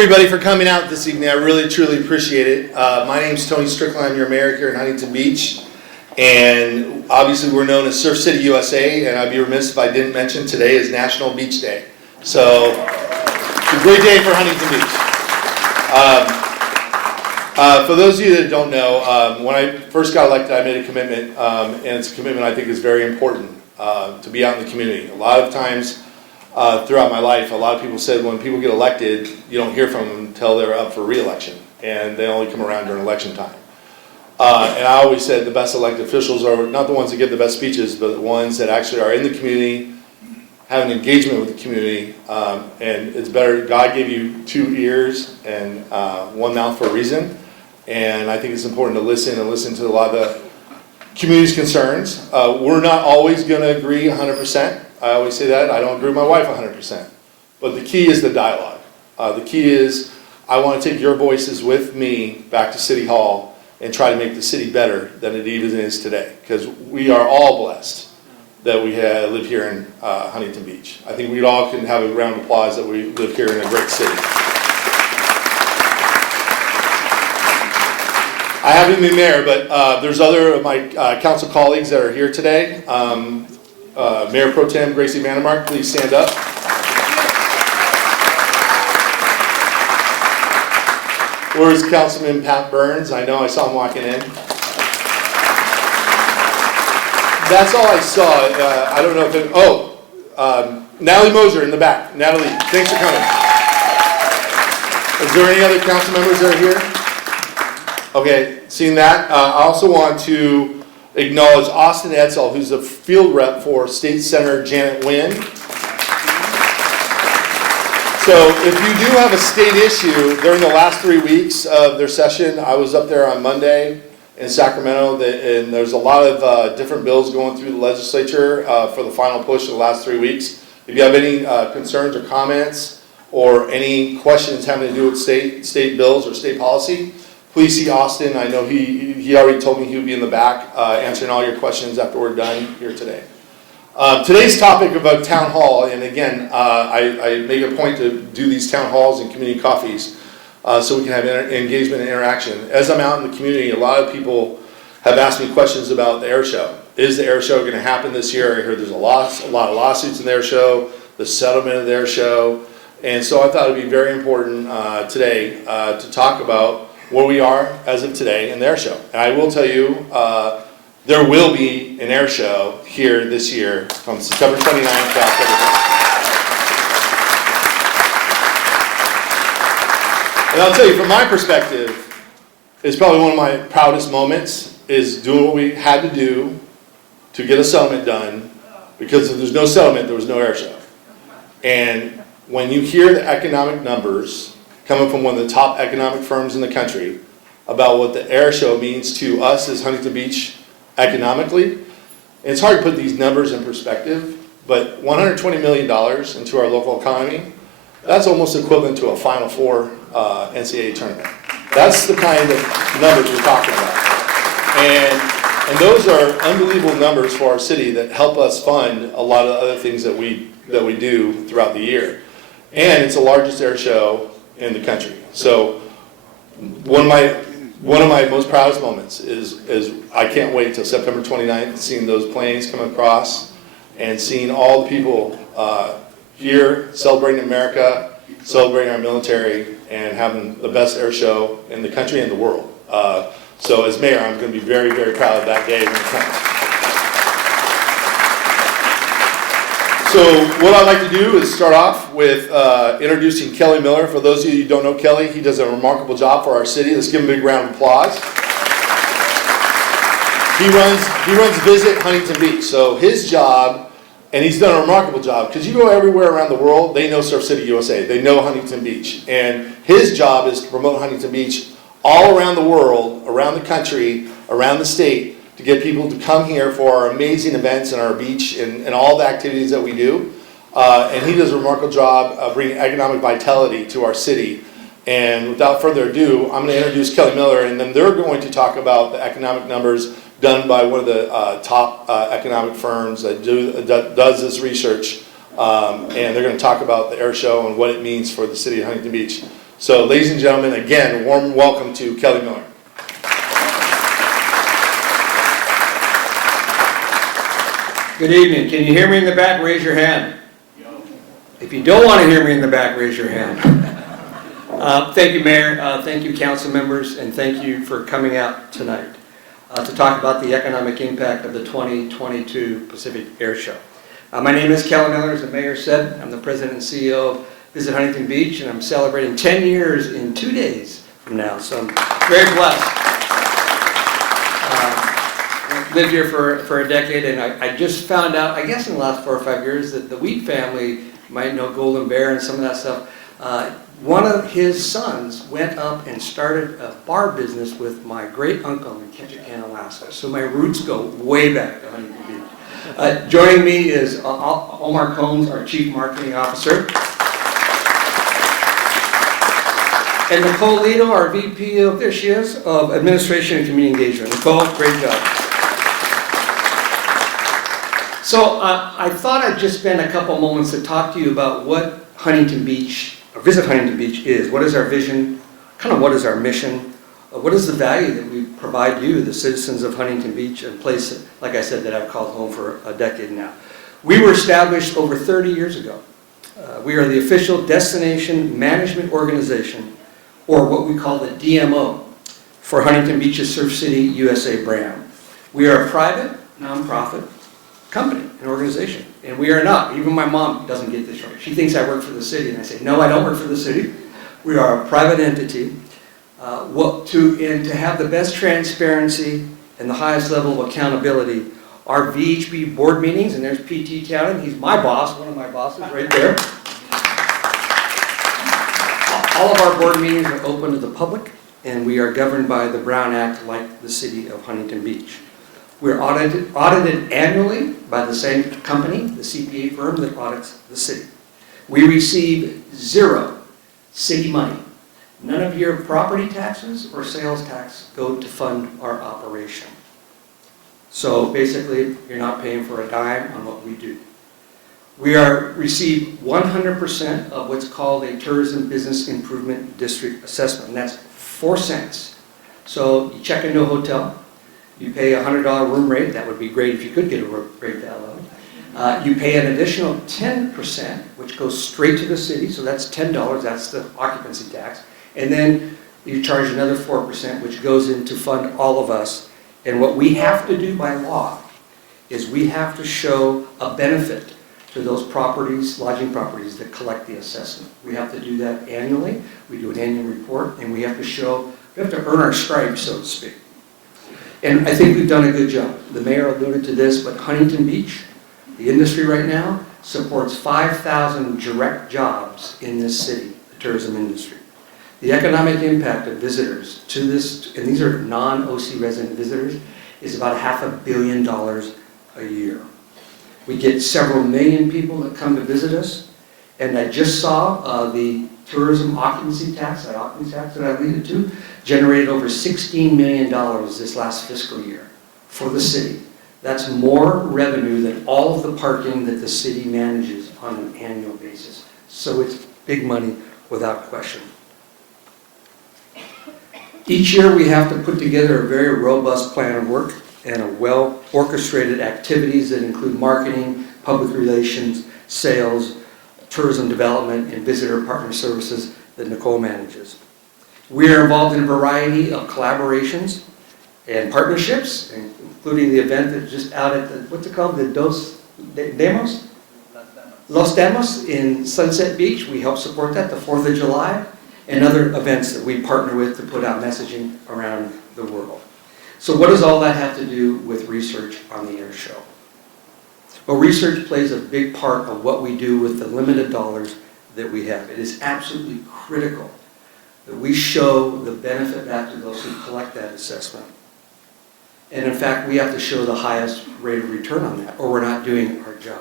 Everybody for coming out this evening. I really truly appreciate it. My name's Tony Strickland. I'm your mayor here in Huntington Beach, and obviously we're known as Surf City USA, and I'd be remiss if I didn't mention today is National Beach Day. So it's a great day for Huntington Beach. For those of you that don't know, when I first got elected, I made a commitment, and it's a commitment I think is very important to be out in the community. A lot of times throughout my life, a lot of people said when people get elected, you don't hear from them until they're up for re-election, and they only come around during election time. And I always said the best elected officials are not the ones that give the best speeches, but the ones that actually are in the community, have an engagement with the community, and it's better. God gave you 2 ears and 1 mouth for a reason, and I think it's important to listen to a lot of the community's concerns. We're not always going to agree 100%. I always say that. I don't agree with my wife 100%. But the key is the dialogue. The key is I want to take your voices with me back to City Hall and try to make the city better than it even is today. Because we are all blessed that we live here in Huntington Beach. I think we all can have a round of applause that we live here in a great city. I haven't been mayor, but there's other of my council colleagues that are here today. Mayor Pro Tem Gracie Vandermark, please stand up. Where's Councilman Pat Burns? I know I saw him walking in. That's all I saw. I don't know if it, Natalie Moser in the back. Natalie, thanks for coming. Is there any other council members that are here? Okay, seeing that, I also want to acknowledge Austin Edsall, who's a field rep for State Senator Janet Wynn. So if you do have a state issue during the last 3 weeks of their session, I was up there on Monday in Sacramento, and there's a lot of different bills going through the legislature for the final push of the last 3 weeks. If you have any concerns or comments or any questions having to do with state bills or state policy, please see Austin. I know he already told me he would be in the back answering all your questions after we're done here today. Today's topic about town hall, and again, I make a point to do these town halls and community coffees so we can have engagement and interaction. As I'm out in the community, a lot of people have asked me questions about the air show. Is the air show going to happen this year? I heard there's a lot of lawsuits in the air show, the settlement of the air show, and so I thought it would be very important today to talk about where we are as of today in the air show. And I will tell you, there will be an air show here this year from September 29th to October 1st. And I'll tell you, from my perspective, it's probably one of my proudest moments is doing what we had to do to get a settlement done, because if there's no settlement, there was no air show. And when you hear the economic numbers coming from one of the top economic firms in the country about what the air show means to us as Huntington Beach economically. And it's hard to put these numbers in perspective, but $120 million into our local economy, that's almost equivalent to a Final Four NCAA tournament. That's the kind of numbers we're talking about. And those are unbelievable numbers for our city that help us fund a lot of other things that we do throughout the year. And it's the largest air show in the country. So one of my most proudest moments is I can't wait till September 29th, seeing those planes come across and seeing all the people here celebrating America, celebrating our military, and having the best air show in the country and the world. So as mayor, I'm going to be very, very proud of that day when it comes. So what I'd like to do is start off with introducing Kelly Miller. For those of you who don't know Kelly, he does a remarkable job for our city. Let's give him a big round of applause. He runs Visit Huntington Beach. So his job, and he's done a remarkable job, because you go everywhere around the world, they know Surf City USA. They know Huntington Beach. And his job is to promote Huntington Beach all around the world, around the country, around the state, to get people to come here for our amazing events in our beach and all the activities that we do. And he does a remarkable job of bringing economic vitality to our city. And without further ado, I'm going to introduce Kelly Miller, and then they're going to talk about the economic numbers done by one of the top economic firms that does this research. And they're going to talk about the air show and what it means for the city of Huntington Beach. So ladies and gentlemen, again, warm welcome to Kelly Miller. Good evening. Can you hear me in the back? Raise your hand. If you don't want to hear me in the back, raise your hand. Thank you, Mayor. Thank you, council members, and thank you for coming out tonight to talk about the economic impact of the 2022 Pacific Airshow. My name is Kelly Miller, as the mayor said. I'm the president and CEO of Visit Huntington Beach, and I'm celebrating 10 years in 2 days from now, so I'm very blessed. I've lived here for a decade, and I just found out, I guess in the last 4 or 5 years, that the Wheat family, you might know Golden Bear and some of that stuff, one of his sons went up and started a bar business with my great uncle in Ketchikan, Alaska. So my roots go way back to Huntington Beach. Joining me is Omar Combs, our Chief Marketing Officer. And Nicole Lito, our VP of, there she is, of Administration and Community Engagement. Nicole, great job. So I thought I'd just spend a couple moments to talk to you about what Huntington Beach, or Visit Huntington Beach is. What is our vision? Kind of what is our mission? What is the value that we provide you, the citizens of Huntington Beach, a place, like I said, that I've called home for a decade now. We were established over 30 years ago. We are the official destination management organization, or what we call the DMO, for Huntington Beach's Surf City, USA brand. We are a private, nonprofit company, an organization, and we are not. Even my mom doesn't get this right. She thinks I work for the city, and I say, no, I don't work for the city. We are a private entity. To have the best transparency and the highest level of accountability, our VHB board meetings, and there's PT Town, he's my boss, one of my bosses right there. All of our board meetings are open to the public, and we are governed by the Brown Act like the city of Huntington Beach. We're audited annually by the same company, the CPA firm that audits the city. We receive zero city money. None of your property taxes or sales tax go to fund our operation. So basically, you're not paying for a dime on what we do. We receive 100% of what's called a Tourism Business Improvement District assessment, and that's 4 cents. So you check into a hotel, you pay a $100 room rate. That would be great if you could get a room rate that low. You pay an additional 10%, which goes straight to the city, so that's $10, that's the occupancy tax. And then you charge another 4%, which goes in to fund all of us. And what we have to do by law is we have to show a benefit to those properties, lodging properties that collect the assessment. We have to do that annually. We do an annual report, and we have to earn our stripes, so to speak. And I think we've done a good job. The mayor alluded to this, but Huntington Beach, the industry right now, supports 5,000 direct jobs in this city, the tourism industry. The economic impact of visitors to this, and these are non-OC resident visitors, is about $500 million a year. We get several million people that come to visit us, and I just saw the tourism occupancy tax, that occupancy tax that I alluded to, generated over $16 million this last fiscal year for the city. That's more revenue than all of the parking that the city manages on an annual basis. So it's big money without question. Each year we have to put together a very robust plan of work and a well-orchestrated activities that include marketing, public relations, sales, tourism development, and visitor partner services that Nicole manages. We are involved in a variety of collaborations and partnerships, including the event that's just out at the, what's it called, the Los Demos in Sunset Beach. We help support that, the 4th of July, and other events that we partner with to put out messaging around the world. So what does all that have to do with research on the air show? Well, research plays a big part of what we do with the limited dollars that we have. It is absolutely critical that we show the benefit back to those who collect that assessment. And in fact, we have to show the highest rate of return on that, or we're not doing our job.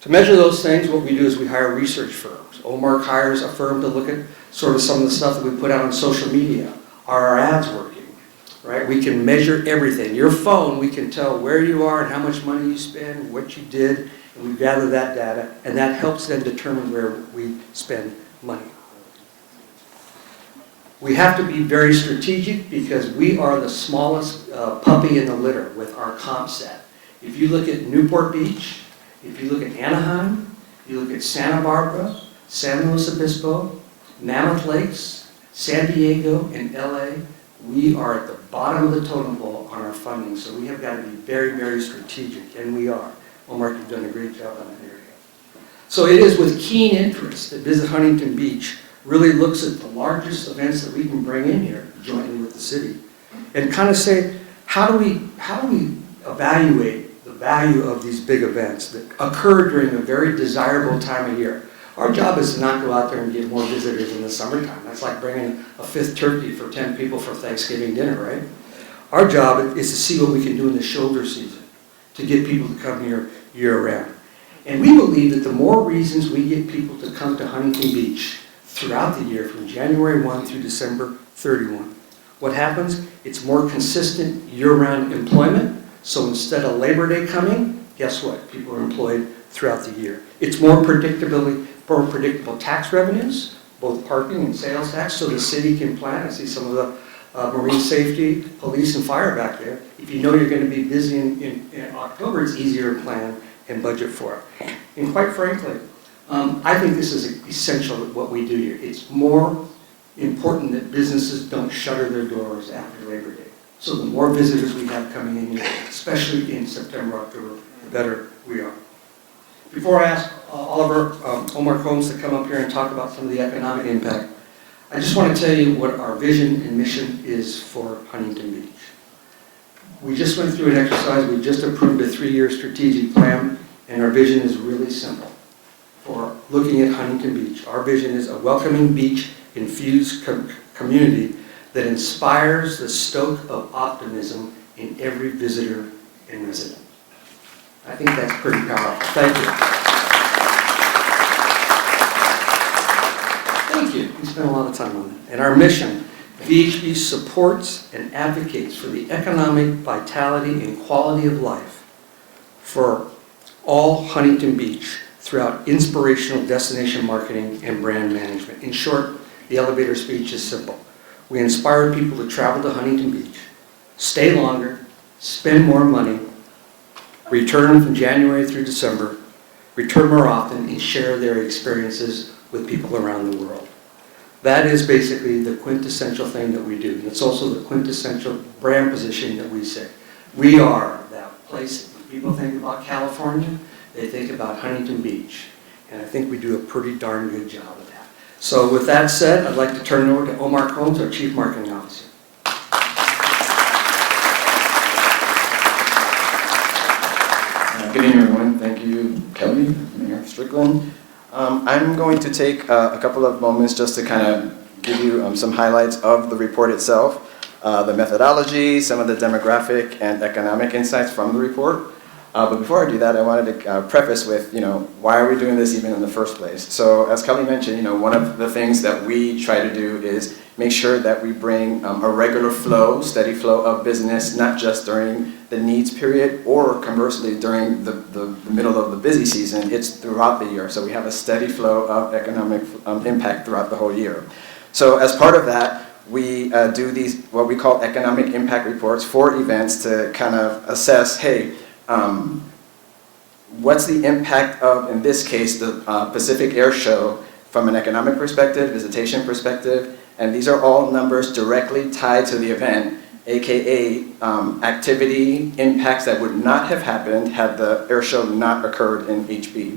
To measure those things, what we do is we hire research firms. Omar hires a firm to look at sort of some of the stuff that we put out on social media. Are our ads working? Right? We can measure everything. Your phone, we can tell where you are and how much money you spend, what you did, and we gather that data, and that helps then determine where we spend money. We have to be very strategic because we are the smallest puppy in the litter with our comp set. If you look at Newport Beach, if you look at Anaheim, you look at Santa Barbara, San Luis Obispo, Mammoth Lakes, San Diego, and LA, we are at the bottom of the totem pole on our funding, so we have got to be very, very strategic, and we are. Omar, you've done a great job on that area. So it is with keen interest that Visit Huntington Beach really looks at the largest events that we can bring in here jointly with the city and kind of say, how do we evaluate the value of these big events that occur during a very desirable time of year? Our job is to not go out there and get more visitors in the summertime. That's like bringing a fifth turkey for 10 people for Thanksgiving dinner, right? Our job is to see what we can do in the shoulder season to get people to come here year-round. And we believe that the more reasons we get people to come to Huntington Beach throughout the year, from January 1 through December 31, what happens? It's more consistent year-round employment. So instead of Labor Day coming, guess what? People are employed throughout the year. It's more predictable tax revenues, both parking and sales tax, so the city can plan. I see some of the marine safety, police, and fire back there. If you know you're going to be busy in October, it's easier to plan and budget for it. And quite frankly, I think this is essential what we do here. It's more important that businesses don't shutter their doors after Labor Day. So the more visitors we have coming in here, especially in September, October, the better we are. Before I ask Oliver Omar Combs to come up here and talk about some of the economic impact, I just want to tell you what our vision and mission is for Huntington Beach. We just went through an exercise. We just approved a 3-year strategic plan, and our vision is really simple. For looking at Huntington Beach, our vision is a welcoming beach-infused community that inspires the stoke of optimism in every visitor and resident. I think that's pretty powerful. Thank you. Thank you. We spent a lot of time on that. And our mission, VHB supports and advocates for the economic vitality and quality of life for all Huntington Beach throughout inspirational destination marketing and brand management. In short, the elevator speech is simple. We inspire people to travel to Huntington Beach, stay longer, spend more money, return from January through December, return more often, and share their experiences with people around the world. That is basically the quintessential thing that we do. And it's also the quintessential brand position that we say. We are that place. When people think about California, they think about Huntington Beach. And I think we do a pretty darn good job of that. So with that said, I'd like to turn it over to Omar Combs, our Chief Marketing Officer. Good evening, everyone. Thank you, Kelly, Mayor Strickland. I'm going to take a couple of moments just to kind of give you some highlights of the report itself, the methodology, some of the demographic and economic insights from the report. But before I do that, I wanted to preface with, why are we doing this even in the first place? So as Kelly mentioned, one of the things that we try to do is make sure that we bring a regular flow, steady flow of business, not just during the needs period or conversely during the middle of the busy season. It's throughout the year. So we have a steady flow of economic impact throughout the whole year. So as part of that, we do these, what we call economic impact reports for events to kind of assess, hey, what's the impact of, in this case, the Pacific Airshow from an economic perspective, visitation perspective, and these are all numbers directly tied to the event, aka activity impacts that would not have happened had the airshow not occurred in HB.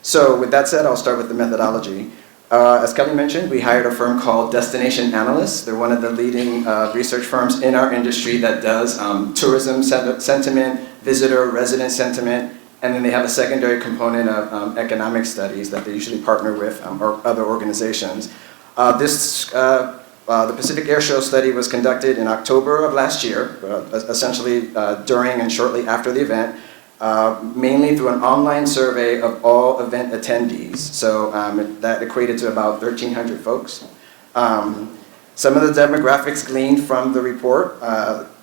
So with that said, I'll start with the methodology. As Kelly mentioned, we hired a firm called Destination Analysts. They're one of the leading research firms in our industry that does tourism sentiment, visitor, resident sentiment, and then they have a secondary component of economic studies that they usually partner with or other organizations. The Pacific Airshow study was conducted in October of last year, essentially during and shortly after the event, mainly through an online survey of all event attendees. So that equated to about 1,300 folks. Some of the demographics gleaned from the report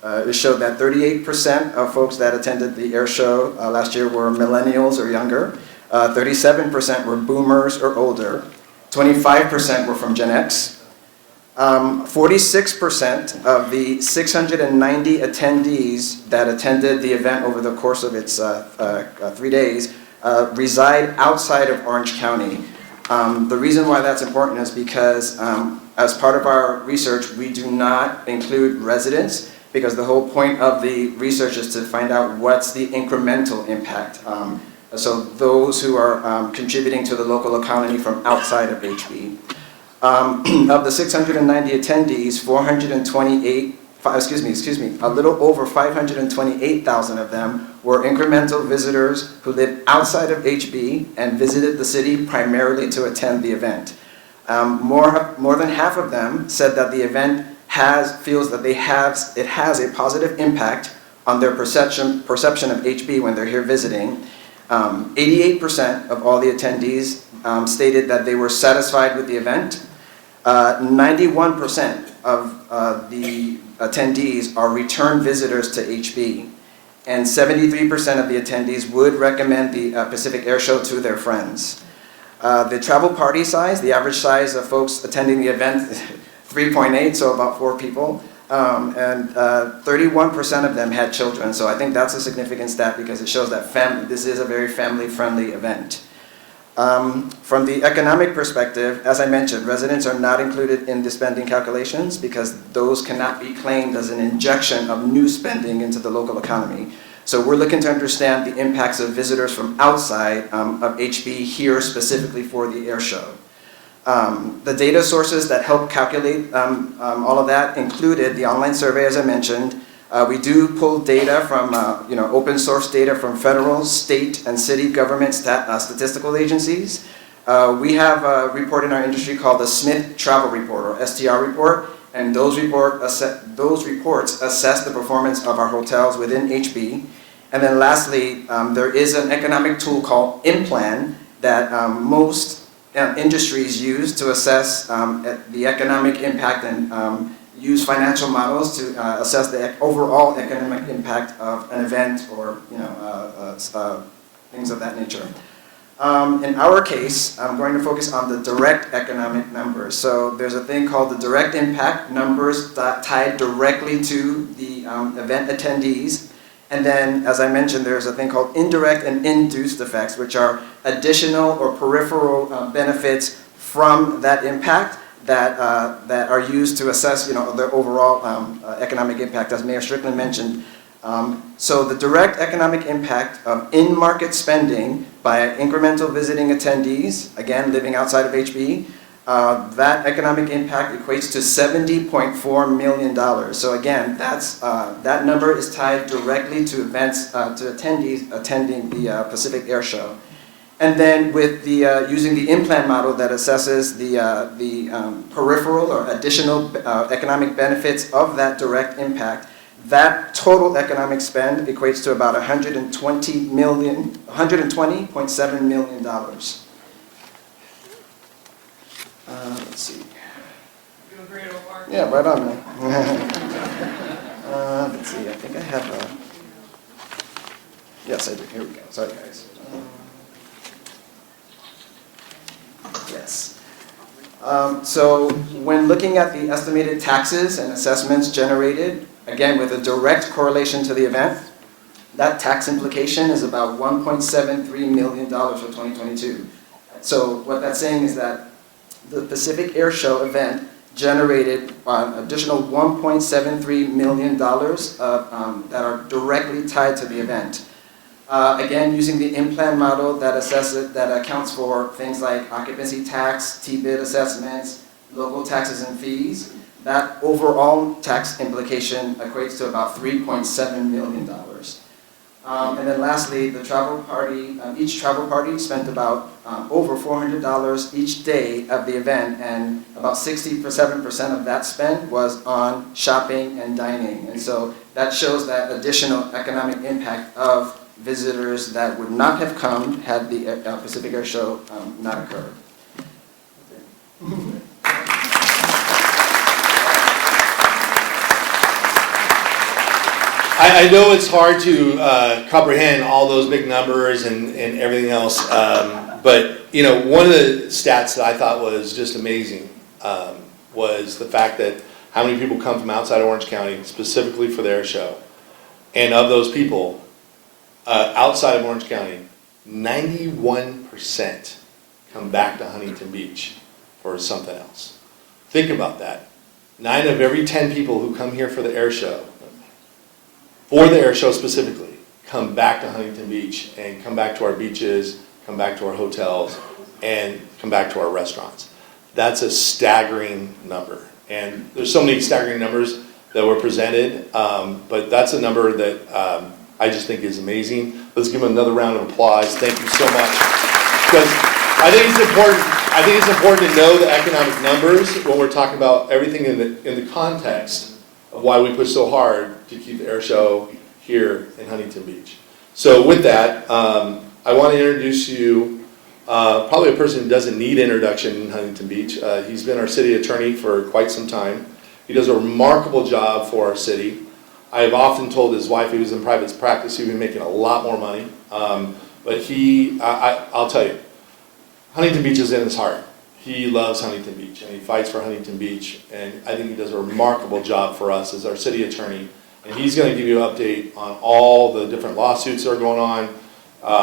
it showed that 38% of folks that attended the air show last year were millennials or younger. 37% were boomers or older. 25% were from Gen X. 46% of the 690 attendees that attended the event over the course of its 3 days reside outside of Orange County. The reason why that's important is because as part of our research, we do not include residents, because the whole point of the research is to find out what's the incremental impact. So those who are contributing to the local economy from outside of HB. Of the 690 attendees, a little over 528,000 of them were incremental visitors who lived outside of HB and visited the city primarily to attend the event. More than half of them said that the event feels that it has a positive impact on their perception of HB when they're here visiting. 88% of all the attendees stated that they were satisfied with the event. 91% of the attendees are return visitors to HB, and 73% of the attendees would recommend the Pacific Airshow to their friends. The travel party size, the average size of folks attending the event, 3.8, so about 4 people, and 31% of them had children. So I think that's a significant stat because it shows that this is a very family-friendly event. From the economic perspective, as I mentioned, residents are not included in the spending calculations because those cannot be claimed as an injection of new spending into the local economy. So we're looking to understand the impacts of visitors from outside of HB here specifically for the air show. The data sources that help calculate all of that included the online survey, as I mentioned. We do pull data from open source data from federal, state, and city government statistical agencies. We have a report in our industry called the Smith Travel Report, or STR report, and those reports assess the performance of our hotels within HB. And then lastly, there is an economic tool called InPlan that most industries use to assess the economic impact and use financial models to assess the overall economic impact of an event or things of that nature. In our case, I'm going to focus on the direct economic numbers. So there's a thing called the direct impact numbers tied directly to the event attendees. And then, as I mentioned, there's a thing called indirect and induced effects, which are additional or peripheral benefits from that impact that are used to assess, the overall economic impact, as Mayor Strickland mentioned. So the direct economic impact of in-market spending by incremental visiting attendees, again, living outside of HB, that economic impact equates to $70.4 million. So again, that number is tied directly to events, to attendees attending the Pacific Airshow. And then with the using the InPlan model that assesses the peripheral or additional economic benefits of that direct impact, that total economic spend equates to about $120.7 million. Let's see. Doing great, Omar. Yeah, right on, man. Let's see, I think I have a... Yes, I do. Here we go. Sorry, guys. Yes. So when looking at the estimated taxes and assessments generated, again, with a direct correlation to the event, that tax implication is about $1.73 million for 2022. So what that's saying is that the Pacific Airshow event generated an additional $1.73 million that are directly tied to the event. Again, using the InPlan model that accounts for things like occupancy tax, TBID assessments, local taxes and fees, that overall tax implication equates to about $3.7 million. And then lastly, the travel party, each travel party spent about over $400 each day of the event, and about 67% of that spend was on shopping and dining. And so that shows that additional economic impact of visitors that would not have come had the Pacific Airshow not occurred. I know it's hard to comprehend all those big numbers and everything else, but one of the stats that I thought was just amazing was the fact that how many people come from outside Orange County specifically for the air show. And of those people, outside of Orange County, 91% come back to Huntington Beach for something else. Think about that. 9 of every 10 people who come here for the air show specifically, come back to Huntington Beach and come back to our beaches, come back to our hotels, and come back to our restaurants. That's a staggering number. And there's so many staggering numbers that were presented, but that's a number that I just think is amazing. Let's give them another round of applause. Thank you so much. Because I think it's important to know the economic numbers when we're talking about everything in the context of why we push so hard to keep the air show here in Huntington Beach. So with that, I want to introduce you, probably a person who doesn't need introduction in Huntington Beach. He's been our city attorney for quite some time. He does a remarkable job for our city. I have often told his wife he was in private practice, he'd be making a lot more money. But I'll tell you, Huntington Beach is in his heart. He loves Huntington Beach and he fights for Huntington Beach, and I think he does a remarkable job for us as our city attorney. And he's going to give you an update on all the different lawsuits that are going on.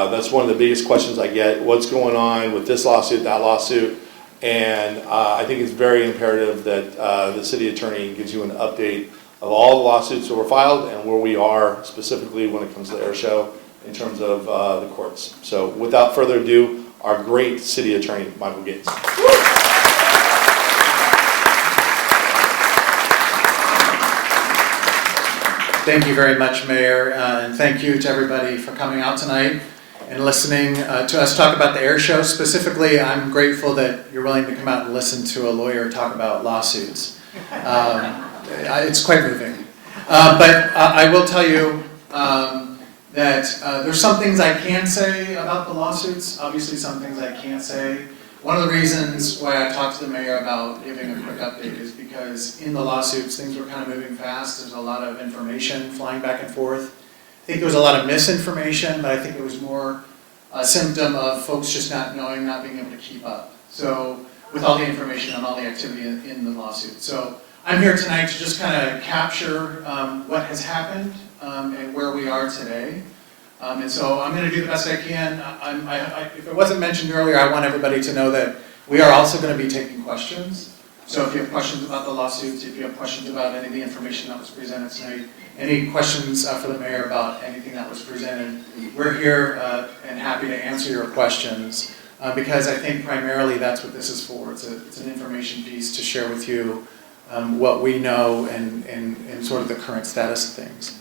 That's one of the biggest questions I get, what's going on with this lawsuit, that lawsuit. And I think it's very imperative that the city attorney gives you an update of all the lawsuits that were filed and where we are specifically when it comes to the air show in terms of the courts. So without further ado, our great city attorney, Michael Gates. Thank you very much, Mayor, and thank you to everybody for coming out tonight and listening to us talk about the air show. Specifically, I'm grateful that you're willing to come out and listen to a lawyer talk about lawsuits. It's quite moving. But I will tell you that there's some things I can say about the lawsuits, obviously some things I can't say. One of the reasons why I talked to the mayor about giving a quick update is because in the lawsuits, things were kind of moving fast. There's a lot of information flying back and forth. I think there was a lot of misinformation, but I think it was more a symptom of folks just not knowing, not being able to keep up. So with all the information and all the activity in the lawsuit. So I'm here tonight to just kind of capture what has happened and where we are today. And so I'm going to do the best I can. If it wasn't mentioned earlier, I want everybody to know that we are also going to be taking questions. So if you have questions about the lawsuits, if you have questions about any of the information that was presented tonight, any questions for the mayor about anything that was presented, we're here and happy to answer your questions because I think primarily that's what this is for. It's an information piece to share with you what we know and sort of the current status of things.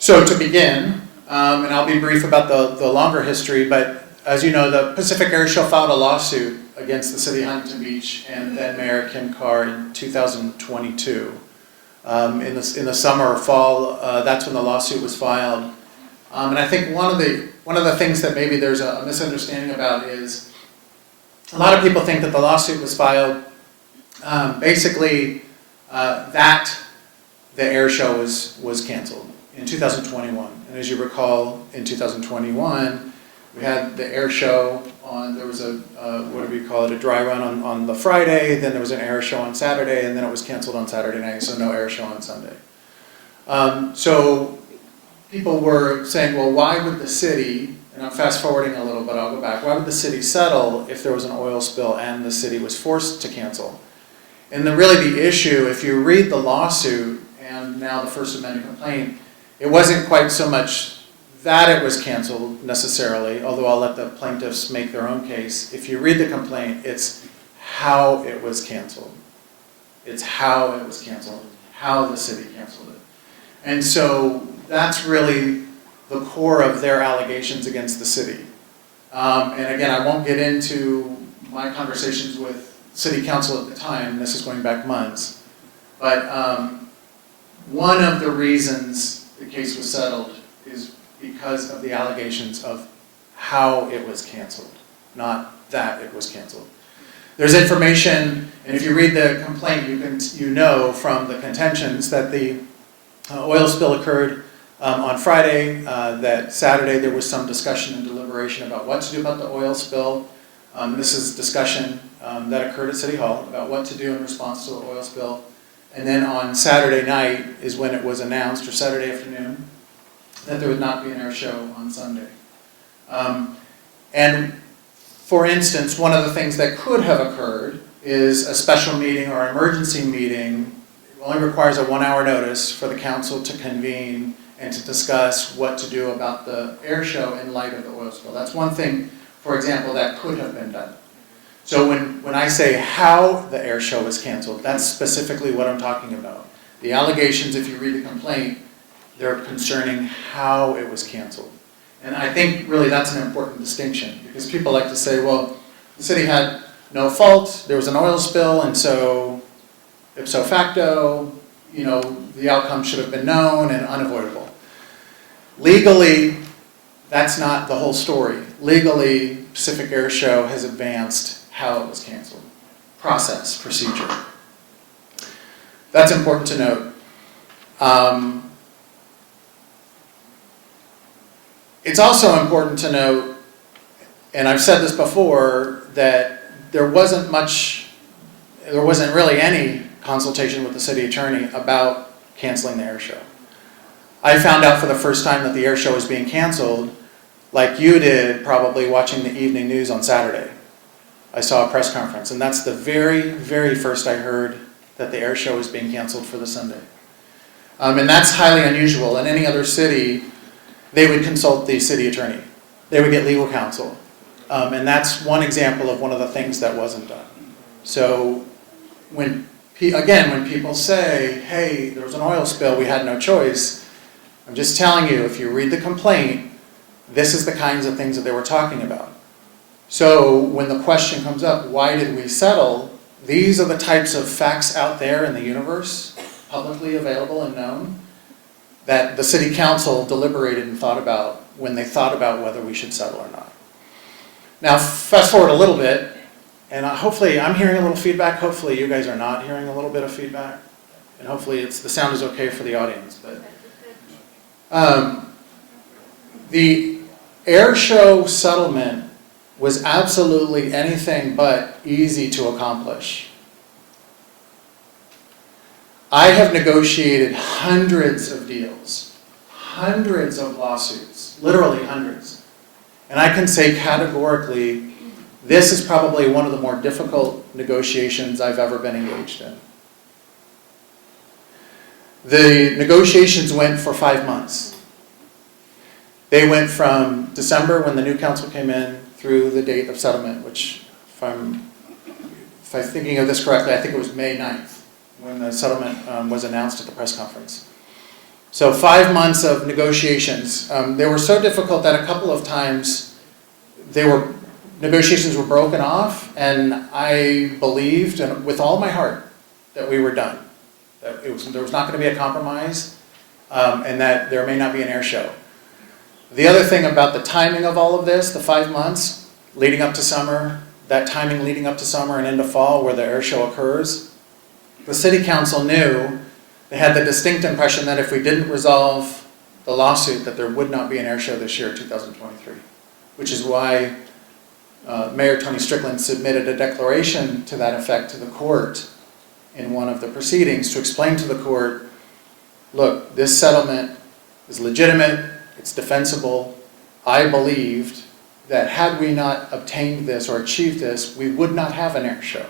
So to begin, and I'll be brief about the longer history, but as you know, the Pacific Airshow filed a lawsuit against the city of Huntington Beach and then Mayor Kim Carr in 2022. In the summer or fall, that's when the lawsuit was filed. And I think one of the things that maybe there's a misunderstanding about is a lot of people think that the lawsuit was filed basically that the air show was canceled in 2021. And as you recall, in 2021, we had the air show on, there was a, what do we call it, a dry run on the Friday, then there was an air show on Saturday, and then it was canceled on Saturday night, so no air show on Sunday. So people were saying, well, why would the city, and I'm fast forwarding a little, but I'll go back, why would the city settle if there was an oil spill and the city was forced to cancel? And really the issue, if you read the lawsuit and now the First Amendment complaint, it wasn't quite so much that it was canceled necessarily, although I'll let the plaintiffs make their own case. If you read the complaint, it's how it was canceled. It's how it was canceled, how the city canceled it. And so that's really the core of their allegations against the city. And again, I won't get into my conversations with city council at the time, this is going back months, but one of the reasons the case was settled is because of the allegations of how it was canceled, not that it was canceled. There's information, and if you read the complaint, you know from the contentions that the oil spill occurred on Friday, that Saturday there was some discussion and deliberation about what to do about the oil spill. This is discussion that occurred at City Hall about what to do in response to the oil spill. And then on Saturday night is when it was announced, or Saturday afternoon, that there would not be an air show on Sunday. And for instance, one of the things that could have occurred is a special meeting or emergency meeting. It only requires a 1-hour notice for the council to convene and to discuss what to do about the air show in light of the oil spill. That's one thing, for example, that could have been done. So when I say how the air show was canceled, that's specifically what I'm talking about. The allegations, if you read the complaint, they're concerning how it was canceled. And I think really that's an important distinction, because people like to say, well, the city had no fault, there was an oil spill, and so ipso facto, you know, the outcome should have been known and unavoidable. Legally, that's not the whole story. Legally, Pacific Airshow has advanced how it was canceled. Procedure. That's important to note. It's also important to note, and I've said this before, that there wasn't really any consultation with the city attorney about canceling the air show. I found out for the first time that the air show was being canceled, like you did probably watching the evening news on Saturday. I saw a press conference, and that's the very, very first I heard that the air show was being canceled for the Sunday. And that's highly unusual. In any other city, they would consult the city attorney. They would get legal counsel. And that's one example of one of the things that wasn't done. So when people say, hey, there was an oil spill, we had no choice, I'm just telling you, if you read the complaint, this is the kinds of things that they were talking about. So when the question comes up, why did we settle? These are the types of facts out there in the universe, publicly available and known, that the city council deliberated and thought about when they thought about whether we should settle or not. Now, fast forward a little bit, and hopefully I'm hearing a little feedback. Hopefully you guys are not hearing a little bit of feedback. And hopefully the sound is okay for the audience. But the air show settlement was absolutely anything but easy to accomplish. I have negotiated hundreds of deals, hundreds of lawsuits, literally hundreds. And I can say categorically, this is probably one of the more difficult negotiations I've ever been engaged in. The negotiations went for 5 months. They went from December, when the new council came in, through the date of settlement, which, if I'm thinking of this correctly, I think it was May 9th, when the settlement was announced at the press conference. So 5 months of negotiations. They were so difficult that a couple of times negotiations were broken off, and I believed, and with all my heart, that we were done. That there was not going to be a compromise, and that there may not be an air show. The other thing about the timing of all of this, the 5 months leading up to summer, that timing leading up to summer and into fall where the air show occurs, the city council knew, they had the distinct impression that if we didn't resolve the lawsuit, that there would not be an air show this year, 2023, which is why Mayor Tony Strickland submitted a declaration to that effect to the court in one of the proceedings to explain to the court, look, this settlement is legitimate, it's defensible. I believed that had we not obtained this or achieved this, we would not have an air show.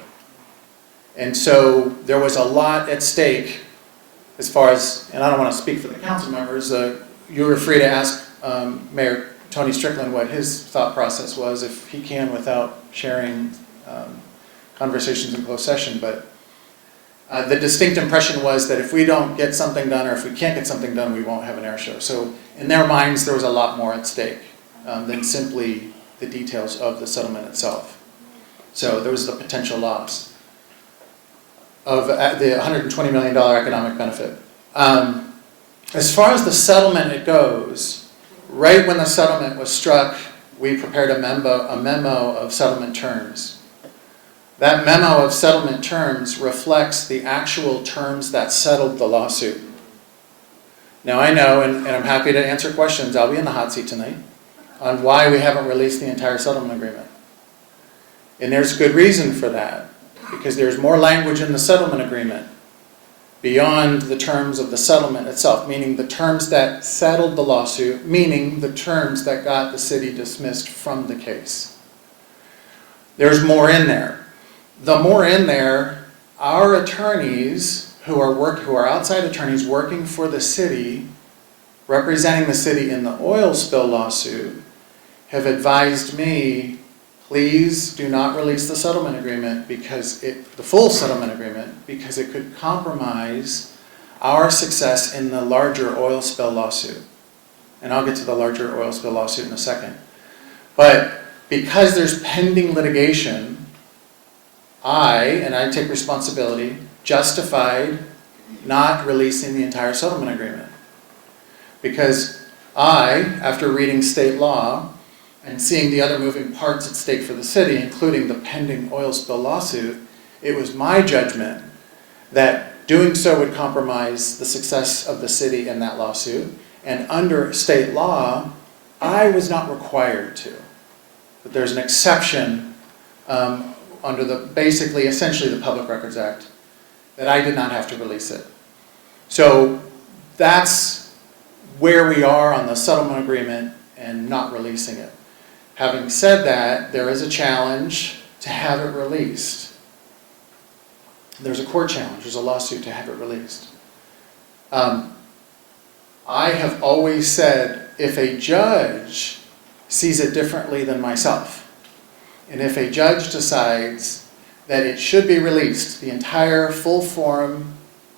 And so there was a lot at stake as far as, and I don't want to speak for the council members, you were free to ask Mayor Tony Strickland what his thought process was, if he can, without sharing conversations in closed session. But the distinct impression was that if we don't get something done, or if we can't get something done, we won't have an air show. So in their minds, there was a lot more at stake than simply the details of the settlement itself. So there was the potential loss of the $120 million economic benefit. As far as the settlement it goes, right when the settlement was struck, we prepared a memo of settlement terms. That memo of settlement terms reflects the actual terms that settled the lawsuit. Now I know, and I'm happy to answer questions, I'll be in the hot seat tonight, on why we haven't released the entire settlement agreement. And there's good reason for that, because there's more language in the settlement agreement beyond the terms of the settlement itself, meaning the terms that settled the lawsuit, meaning the terms that got the city dismissed from the case. There's more in there. The more in there, our attorneys who are outside attorneys working for the city, representing the city in the oil spill lawsuit, have advised me, please do not release the settlement agreement, the full settlement agreement, because it could compromise our success in the larger oil spill lawsuit. And I'll get to the larger oil spill lawsuit in a second. But because there's pending litigation, I take responsibility, justified not releasing the entire settlement agreement. Because after reading state law and seeing the other moving parts at stake for the city, including the pending oil spill lawsuit, it was my judgment that doing so would compromise the success of the city in that lawsuit. And under state law, I was not required to. But there's an exception under essentially the Public Records Act, that I did not have to release it. So that's where we are on the settlement agreement and not releasing it. Having said that, there is a challenge to have it released. There's a court challenge, there's a lawsuit to have it released. I have always said, if a judge sees it differently than myself, and if a judge decides that it should be released, the entire full-form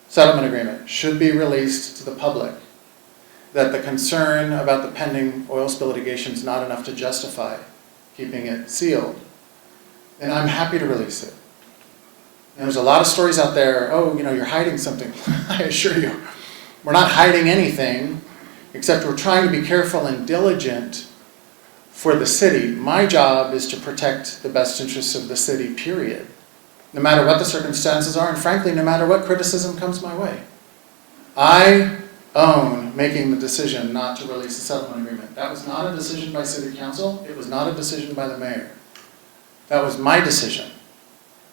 settlement agreement should be released to the public, that the concern about the pending oil spill litigation is not enough to justify keeping it sealed, then I'm happy to release it. And there's a lot of stories out there, you're hiding something. I assure you, we're not hiding anything, except we're trying to be careful and diligent for the city. My job is to protect the best interests of the city, period. No matter what the circumstances are, and frankly, no matter what criticism comes my way. I own making the decision not to release the settlement agreement. That was not a decision by City Council. It was not a decision by the mayor. That was my decision.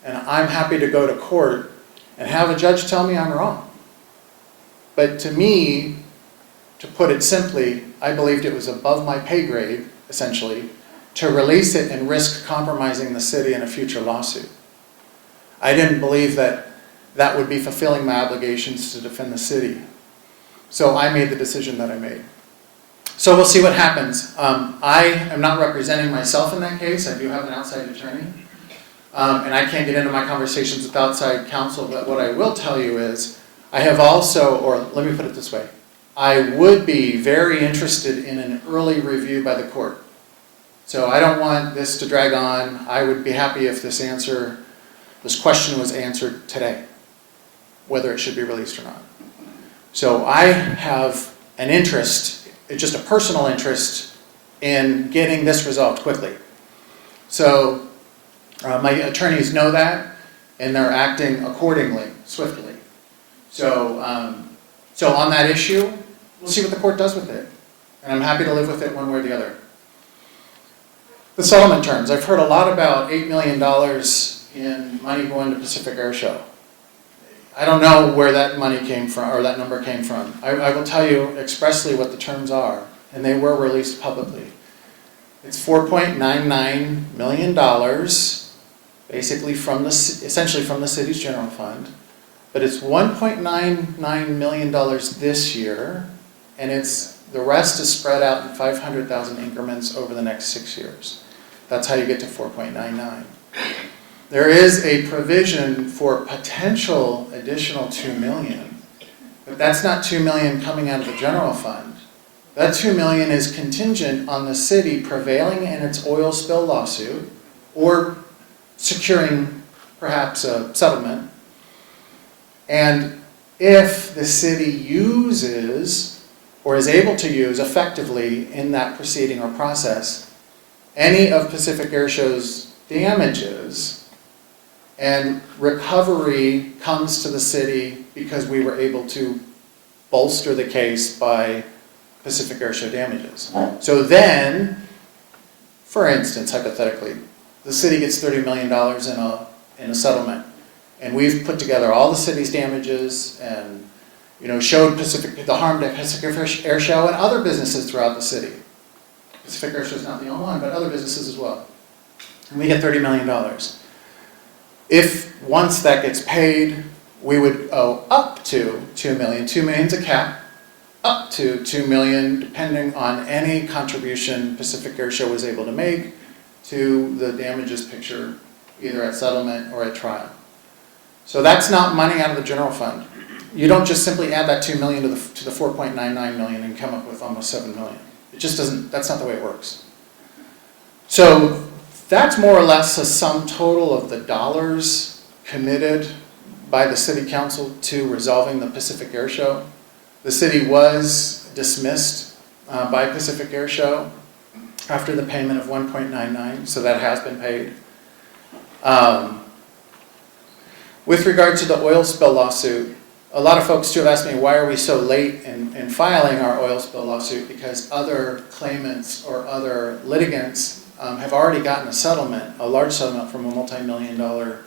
And I'm happy to go to court and have a judge tell me I'm wrong. But to me, to put it simply, I believed it was above my pay grade, essentially, to release it and risk compromising the city in a future lawsuit. I didn't believe that that would be fulfilling my obligations to defend the city. So I made the decision that I made. So we'll see what happens. I am not representing myself in that case. I do have an outside attorney. And I can't get into my conversations with outside counsel, but what I will tell you is, I have also, or let me put it this way, I would be very interested in an early review by the court. So I don't want this to drag on. I would be happy if this question was answered today, whether it should be released or not. So I have an interest, it's just a personal interest, in getting this resolved quickly. So my attorneys know that, and they're acting accordingly, swiftly. So on that issue, we'll see what the court does with it. And I'm happy to live with it one way or the other. The settlement terms. I've heard a lot about $8 million in money going to Pacific Airshow. I don't know where that money came from, or that number came from. I will tell you expressly what the terms are, and they were released publicly. It's $4.99 million, basically essentially from the city's general fund, but it's $1.99 million this year, and the rest is spread out in 500,000 increments over the next 6 years. That's how you get to 4.99. There is a provision for potential additional $2 million, but that's not $2 million coming out of the general fund. That $2 million is contingent on the city prevailing in its oil spill lawsuit or securing perhaps a settlement. And if the city uses or is able to use effectively in that proceeding or process any of Pacific Airshow's damages, and recovery comes to the city because we were able to bolster the case by Pacific Airshow damages. So then, for instance, hypothetically, the city gets $30 million in a settlement. And we've put together all the city's damages and, showed the harm to Pacific Airshow and other businesses throughout the city. Pacific Airshow is not the only one, but other businesses as well. And we get $30 million. If once that gets paid, we would owe up to $2 million. $2 million's a cap. Up to $2 million, depending on any contribution Pacific Airshow was able to make to the damages picture, either at settlement or at trial. So that's not money out of the general fund. You don't just simply add that $2 million to the $4.99 million and come up with almost $7 million. It just doesn't, that's not the way it works. So that's more or less a sum total of the dollars committed by the city council to resolving the Pacific Airshow. The city was dismissed by Pacific Airshow after the payment of $1.99, so that has been paid. With regard to the oil spill lawsuit, a lot of folks too have asked me, why are we so late in filing our oil spill lawsuit? Because other claimants or other litigants have already gotten a settlement, a large settlement from a multi-million-dollar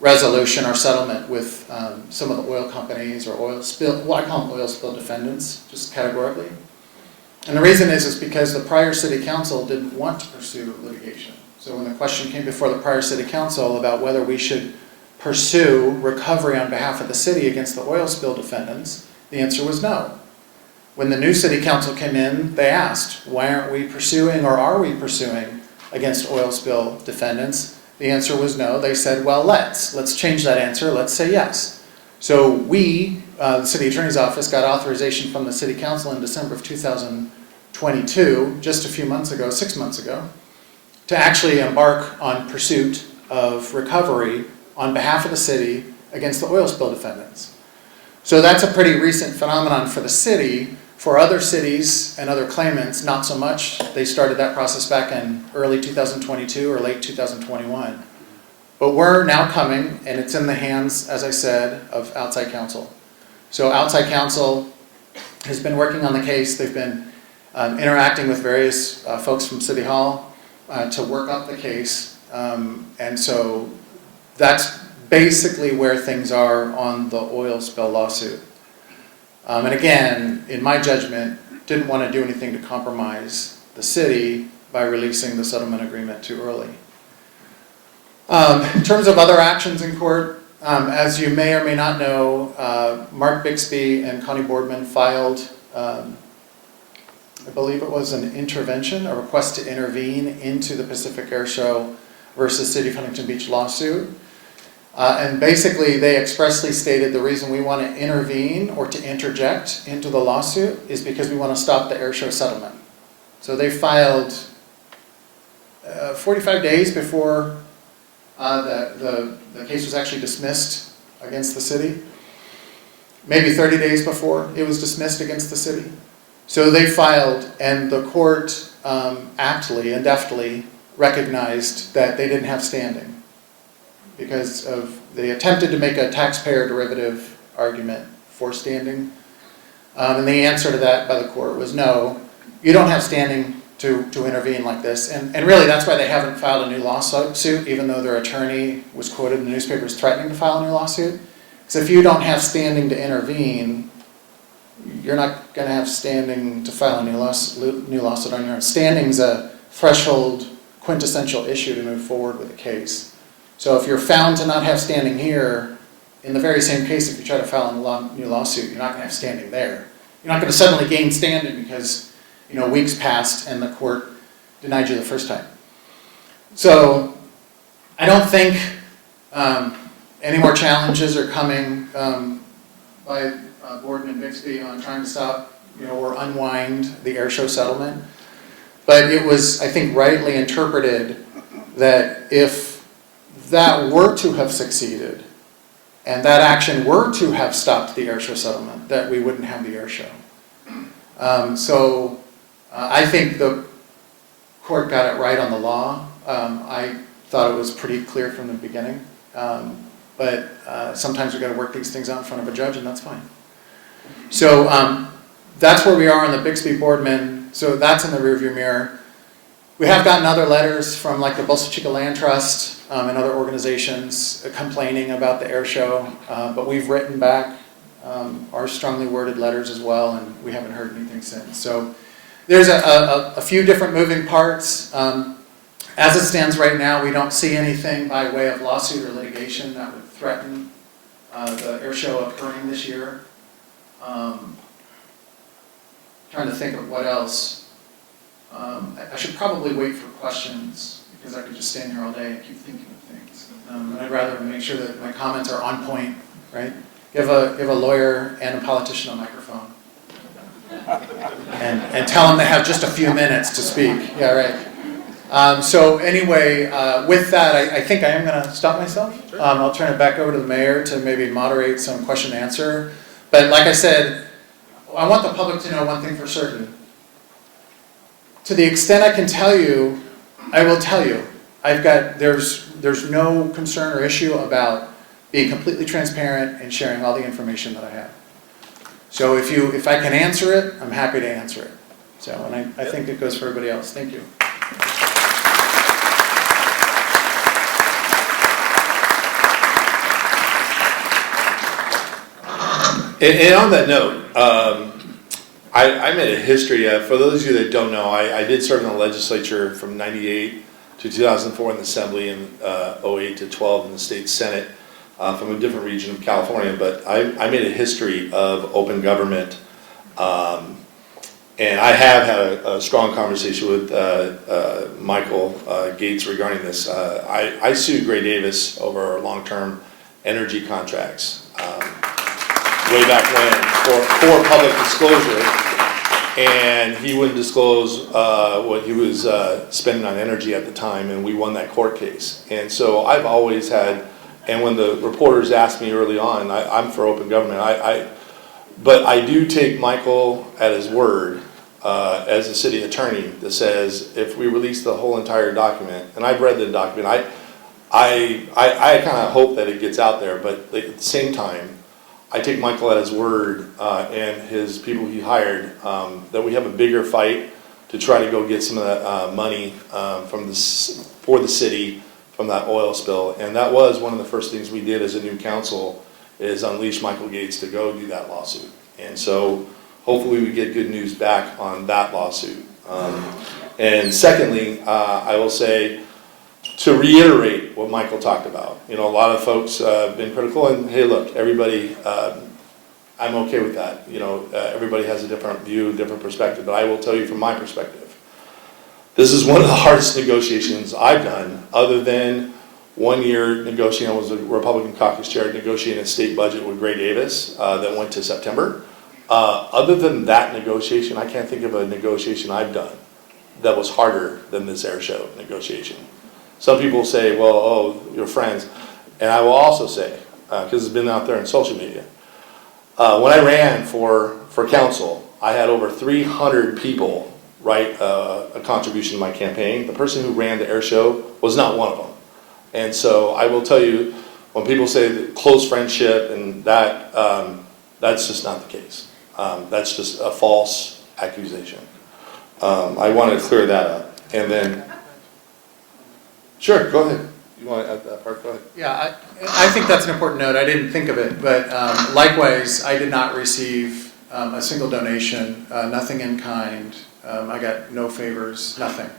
resolution or settlement with some of the oil companies or oil spill, well, I call them oil spill defendants, just categorically. And the reason is because the prior city council didn't want to pursue litigation. So when the question came before the prior city council about whether we should pursue recovery on behalf of the city against the oil spill defendants, the answer was no. When the new city council came in, they asked, why aren't we pursuing or are we pursuing against oil spill defendants? The answer was no. They said, well, let's change that answer. Let's say yes. So we, the city attorney's office, got authorization from the city council in December of 2022, just a few months ago, 6 months ago, to actually embark on pursuit of recovery on behalf of the city against the oil spill defendants. So that's a pretty recent phenomenon for the city. For other cities and other claimants, not so much. They started that process back in early 2022 or late 2021. But we're now coming, and it's in the hands, as I said, of outside counsel. So outside counsel has been working on the case. They've been interacting with various folks from City Hall to work up the case. And so that's basically where things are on the oil spill lawsuit. And again, in my judgment, didn't want to do anything to compromise the city by releasing the settlement agreement too early. In terms of other actions in court, as you may or may not know, Mark Bixby and Connie Boardman filed, I believe it was an intervention, a request to intervene into the Pacific Airshow versus City of Huntington Beach lawsuit. And basically, they expressly stated the reason we want to intervene or to interject into the lawsuit is because we want to stop the airshow settlement. So they filed 45 days before the case was actually dismissed against the city. Maybe 30 days before it was dismissed against the city. So they filed, and the court aptly and deftly recognized that they didn't have standing, because they attempted to make a taxpayer derivative argument for standing. And the answer to that by the court was no, you don't have standing to intervene like this. And really that's why they haven't filed a new lawsuit, even though their attorney was quoted in the newspapers threatening to file a new lawsuit. Because if you don't have standing to intervene, you're not going to have standing to file a new lawsuit on your own. Standing's a threshold, quintessential issue to move forward with a case. So if you're found to not have standing here, in the very same case, if you try to file a new lawsuit, you're not going to have standing there. You're not going to suddenly gain standing because weeks passed and the court denied you the first time. So I don't think any more challenges are coming by Borden and Bixby on trying to stop or unwind the airshow settlement. But it was, I think, rightly interpreted that if that were to have succeeded, and that action were to have stopped the airshow settlement, that we wouldn't have the airshow. So I think the court got it right on the law. I thought it was pretty clear from the beginning. But sometimes we've got to work these things out in front of a judge, and that's fine. So that's where we are on the Bixby Boardman. So that's in the rearview mirror. We have gotten other letters from like the Bolsa Chica Land Trust and other organizations complaining about the air show, but we've written back our strongly worded letters as well, and we haven't heard anything since. So there's a few different moving parts. As it stands right now, we don't see anything by way of lawsuit or litigation that would threaten the air show occurring this year. Trying to think of what else. I should probably wait for questions because I could just stand here all day and keep thinking of things. And I'd rather make sure that my comments are on point, right? Give a lawyer and a politician a microphone. And tell them they have just a few minutes to speak. Yeah, right. So anyway, with that, I think I am going to stop myself. I'll turn it back over to the mayor to maybe moderate some question and answer. But like I said, I want the public to know one thing for certain. To the extent I can tell you, I will tell you. There's no concern or issue about being completely transparent and sharing all the information that I have. So if I can answer it, I'm happy to answer it. So, and I think it goes for everybody else. Thank you. And on that note, I made a history. For those of you that don't know, I did serve in the legislature from 98 to 2004 in the Assembly and 08 to 12 in the State Senate from a different region of California. But I made a history of open government. And I have had a strong conversation with Michael Gates regarding this. I sued Gray Davis over long-term energy contracts way back when for public disclosure. And he wouldn't disclose what he was spending on energy at the time, and we won that court case. And so I've always had, and when the reporters asked me early on, I'm for open government. But I do take Michael at his word as a city attorney that says if we release the whole entire document, and I've read the document, I kind of hope that it gets out there, but at the same time, I take Michael at his word and his people he hired that we have a bigger fight to try to go get some of that money for the city from that oil spill. And that was one of the first things we did as a new council is unleash Michael Gates to go do that lawsuit. And so hopefully we get good news back on that lawsuit. And secondly, I will say, to reiterate what Michael talked about, a lot of folks have been critical, and hey, look, everybody, I'm okay with that. Everybody has a different view, different perspective, but I will tell you from my perspective, this is one of the hardest negotiations I've done, other than 1 year negotiating. I was a Republican caucus chair negotiating a state budget with Gray Davis that went to September. Other than that negotiation, I can't think of a negotiation I've done that was harder than this air show negotiation. Some people say, well, oh, you're friends. And I will also say, because it's been out there on social media, when I ran for council, I had over 300 people write a contribution to my campaign. The person who ran the air show was not one of them. And so I will tell you, when people say that close friendship and that, that's just not the case. That's just a false accusation. I want to clear that up. And then, sure, go ahead. You want to add that part? Go ahead. Yeah, I think that's an important note. I didn't think of it, but likewise, I did not receive a single donation, nothing in kind. I got no favors, nothing.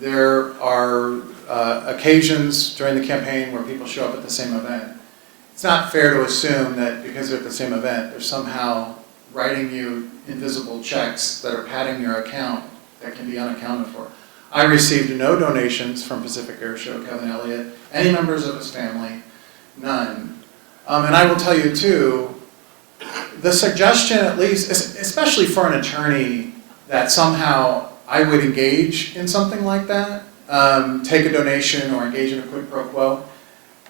There are occasions during the campaign where people show up at the same event. It's not fair to assume that because they're at the same event, they're somehow writing you invisible checks that are padding your account that can be unaccounted for. I received no donations from Pacific Airshow, Kevin Elliott, any members of his family, none. And I will tell you too, the suggestion at least, especially for an attorney, that somehow I would engage in something like that, take a donation or engage in a quid pro quo.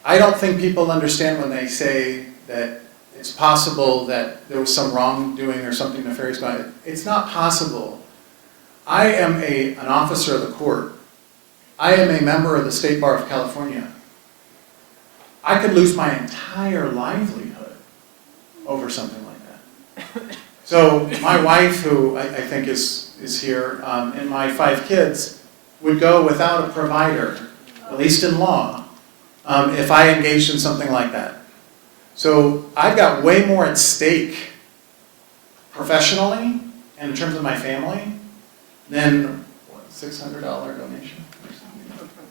I don't think people understand when they say that it's possible that there was some wrongdoing or something nefarious about it. It's not possible. I am an officer of the court. I am a member of the State Bar of California. I could lose my entire livelihood over something like that. So my wife, who I think is is here, and my 5 kids would go without a provider, at least in law, if I engaged in something like that. So I've got way more at stake professionally and in terms of my family than what, $600 donation?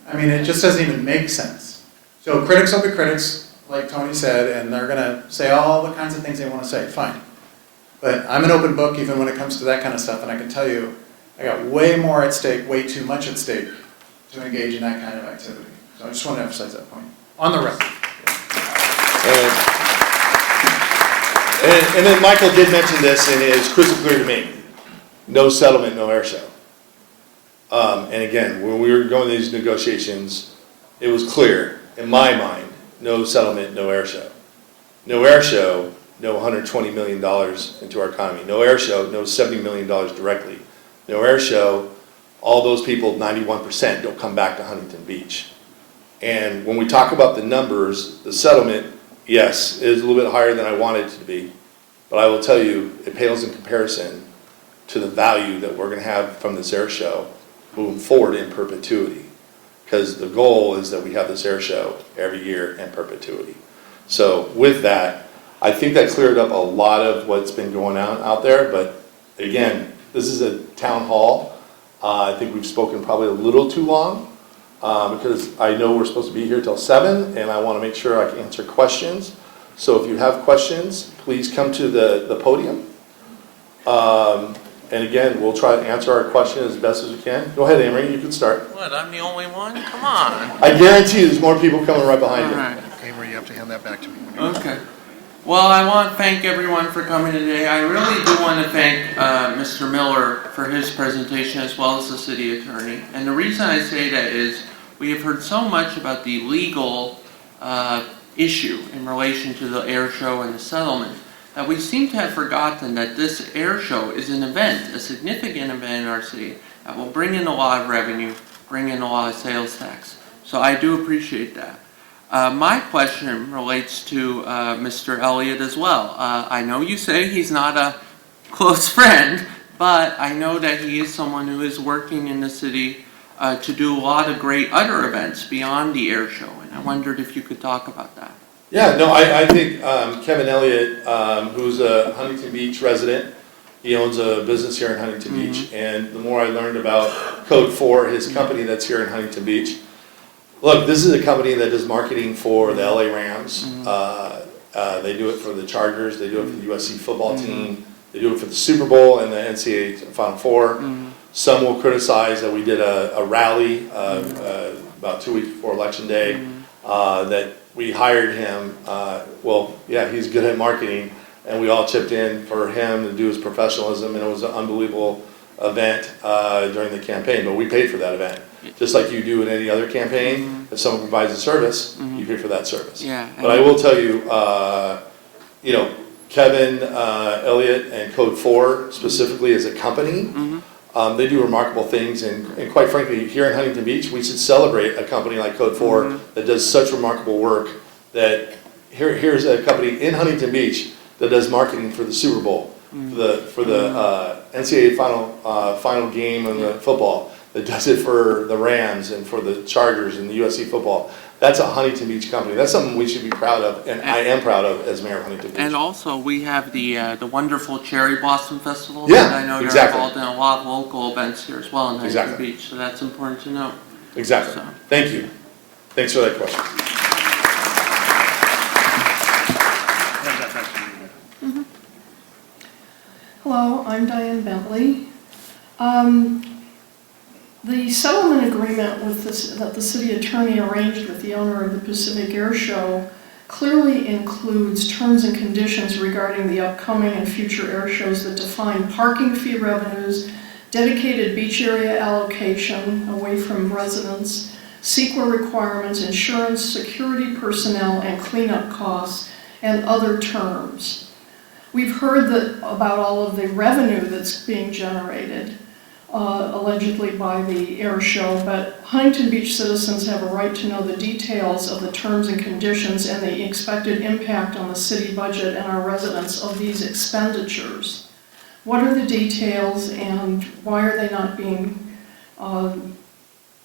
I mean, it just doesn't even make sense. So critics will be critics, like Tony said, and they're gonna say all the kinds of things they wanna say, fine. But I'm an open book even when it comes to that kind of stuff, and I can tell you, I got way more at stake, way too much at stake to engage in that kind of activity. So I just want to emphasize that point. On the record. And then Michael did mention this, and it is crystal clear to me. No settlement, no air show. And again, when we were going to these negotiations, it was clear, in my mind, no settlement, no air show. No air show, no $120 million into our economy. No air show, no $70 million directly. No air show, all those people, 91%, don't come back to Huntington Beach. And when we talk about the numbers, the settlement, yes, is a little bit higher than I wanted it to be. But I will tell you, it pales in comparison to the value that we're going to have from this air show moving forward in perpetuity. Because the goal is that we have this air show every year in perpetuity. So with that, I think that cleared up a lot of what's been going on out there. But again, this is a town hall. I think we've spoken probably a little too long because I know we're supposed to be here till 7, and I want to make sure I can answer questions. So if you have questions, please come to the podium. And again, we'll try to answer our question as best as we can. Go ahead, Amory, you can start. What, I'm the only one? Come on. I guarantee you there's more people coming right behind you. All right. Amory, you have to hand that back to me. Okay. Well, I want to thank everyone for coming today. I really do want to thank Mr. Miller for his presentation as well as the city attorney. And the reason I say that is we have heard so much about the legal issue in relation to the air show and the settlement that we seem to have forgotten that this air show is an event, a significant event in our city that will bring in a lot of revenue, bring in a lot of sales tax. So I do appreciate that. My question relates to Mr. Elliott as well. I know you say he's not a close friend, but I know that he is someone who is working in the city to do a lot of great other events beyond the air show, and I wondered if you could talk about that. Yeah, no, I think Kevin Elliott, who's a Huntington Beach resident, he owns a business here in Huntington Beach, and the more I learned about Code 4, his company that's here in Huntington Beach, look, this is a company that does marketing for the LA Rams. They do it for the Chargers, they do it for the USC football team, they do it for the Super Bowl and the NCAA Final Four. Some will criticize that we did a rally about 2 weeks before Election Day, that we hired him. Well, yeah, he's good at marketing, and we all chipped in for him to do his professionalism, and it was an unbelievable event during the campaign, but we paid for that event. Just like you do in any other campaign, if someone provides a service, you pay for that service. Yeah. But I will tell you, you know, Kevin Elliott and Code 4 specifically as a company, they do remarkable things, and quite frankly, here in Huntington Beach, we should celebrate a company like Code 4 that does such remarkable work. That here's a company in Huntington Beach that does marketing for the Super Bowl, for the NCAA final game and the football. That does it for the Rams and for the Chargers and the USC football. That's a Huntington Beach company. That's something we should be proud of, and I am proud of as mayor of Huntington Beach. And also, we have the wonderful Cherry Blossom Festival. Yeah, that I know exactly. you're involved in a lot of local events here as well in Huntington Exactly. Beach, so that's important to know. Exactly. So. Thank you. Thanks for that question. Hand that back to me. Hello, I'm Diane Bentley. The settlement agreement with that the city attorney arranged with the owner of the Pacific Airshow clearly includes terms and conditions regarding the upcoming and future air shows that define parking fee revenues, dedicated beach area allocation away from residents, CEQA requirements, insurance, security personnel, and cleanup costs, and other terms. We've heard about all of the revenue that's being generated, allegedly by the air show, but Huntington Beach citizens have a right to know the details of the terms and conditions and the expected impact on the city budget and our residents of these expenditures. What are the details and why are they not being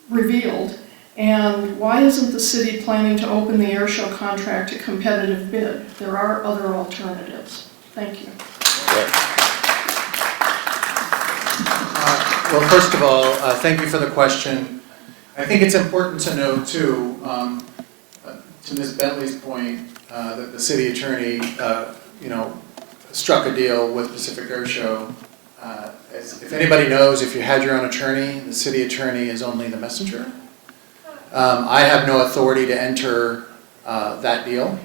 revealed? And why isn't the city planning to open the airshow contract to competitive bid? There are other alternatives. Thank you. Well, first of all, thank you for the question. I think it's important to note too, to Ms. Bentley's point, that the city attorney, struck a deal with Pacific Airshow. If anybody knows, if you had your own attorney, the city attorney is only the messenger. I have no authority to enter that deal.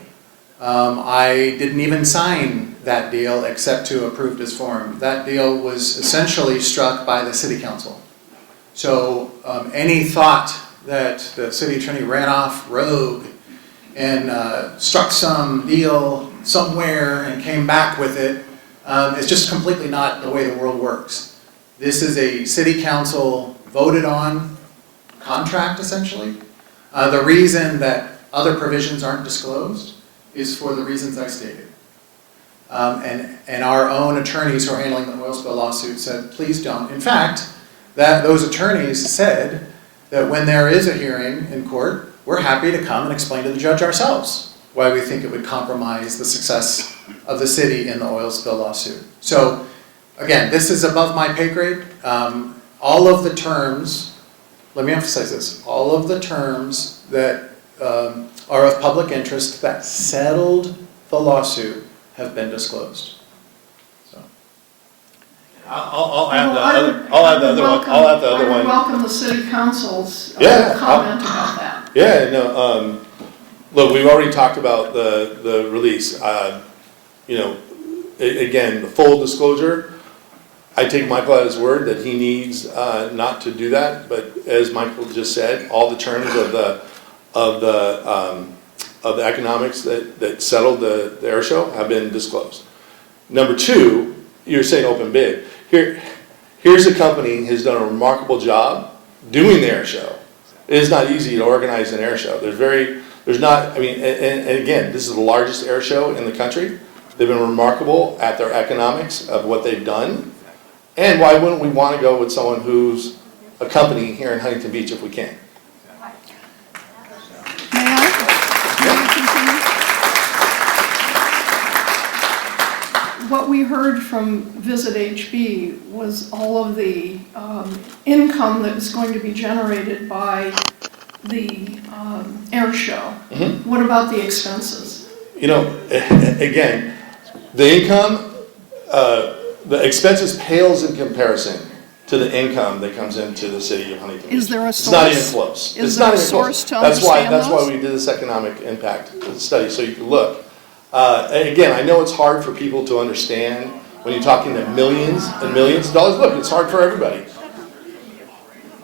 I didn't even sign that deal except to approve this form. That deal was essentially struck by the city council. So any thought that the city attorney ran off rogue and struck some deal somewhere and came back with it is just completely not the way the world works. This is a city council voted on contract, essentially. The reason that other provisions aren't disclosed is for the reasons I stated. And our own attorneys who are handling the oil spill lawsuit said, please don't. In fact, those attorneys said that when there is a hearing in court, we're happy to come and explain to the judge ourselves why we think it would compromise the success of the city in the oil spill lawsuit. So again, this is above my pay grade. All of the terms, let me emphasize this, all of the terms that are of public interest that settled the lawsuit have been disclosed. So. I'll add the other one. I would welcome the city council's comment about that. Yeah, no, look, we've already talked about the release. Again, the full disclosure, I take Michael at his word that he needs not to do that, but as Michael just said, all the terms of the economics that settled the air show have been disclosed. Number two, you're saying open bid. Here's a company has done a remarkable job doing the air show. It is not easy to organize an air show. And again, this is the largest air show in the country. They've been remarkable at their economics of what they've done. And why wouldn't we want to go with someone who's a company here in Huntington Beach if we can? May I continue? What we heard from Visit HB was all of the income that is going to be generated by the air show. Mm-hmm. What about the expenses? Again, the income, the expenses pales in comparison to the income that comes into the city of Huntington Beach. Is there a It's not even source? close. Is It's there not a even source close. to That's understand why those? we did this economic impact study, so you can look. And again, I know it's hard for people to understand when you're talking to millions and millions of dollars. Look, it's hard for everybody.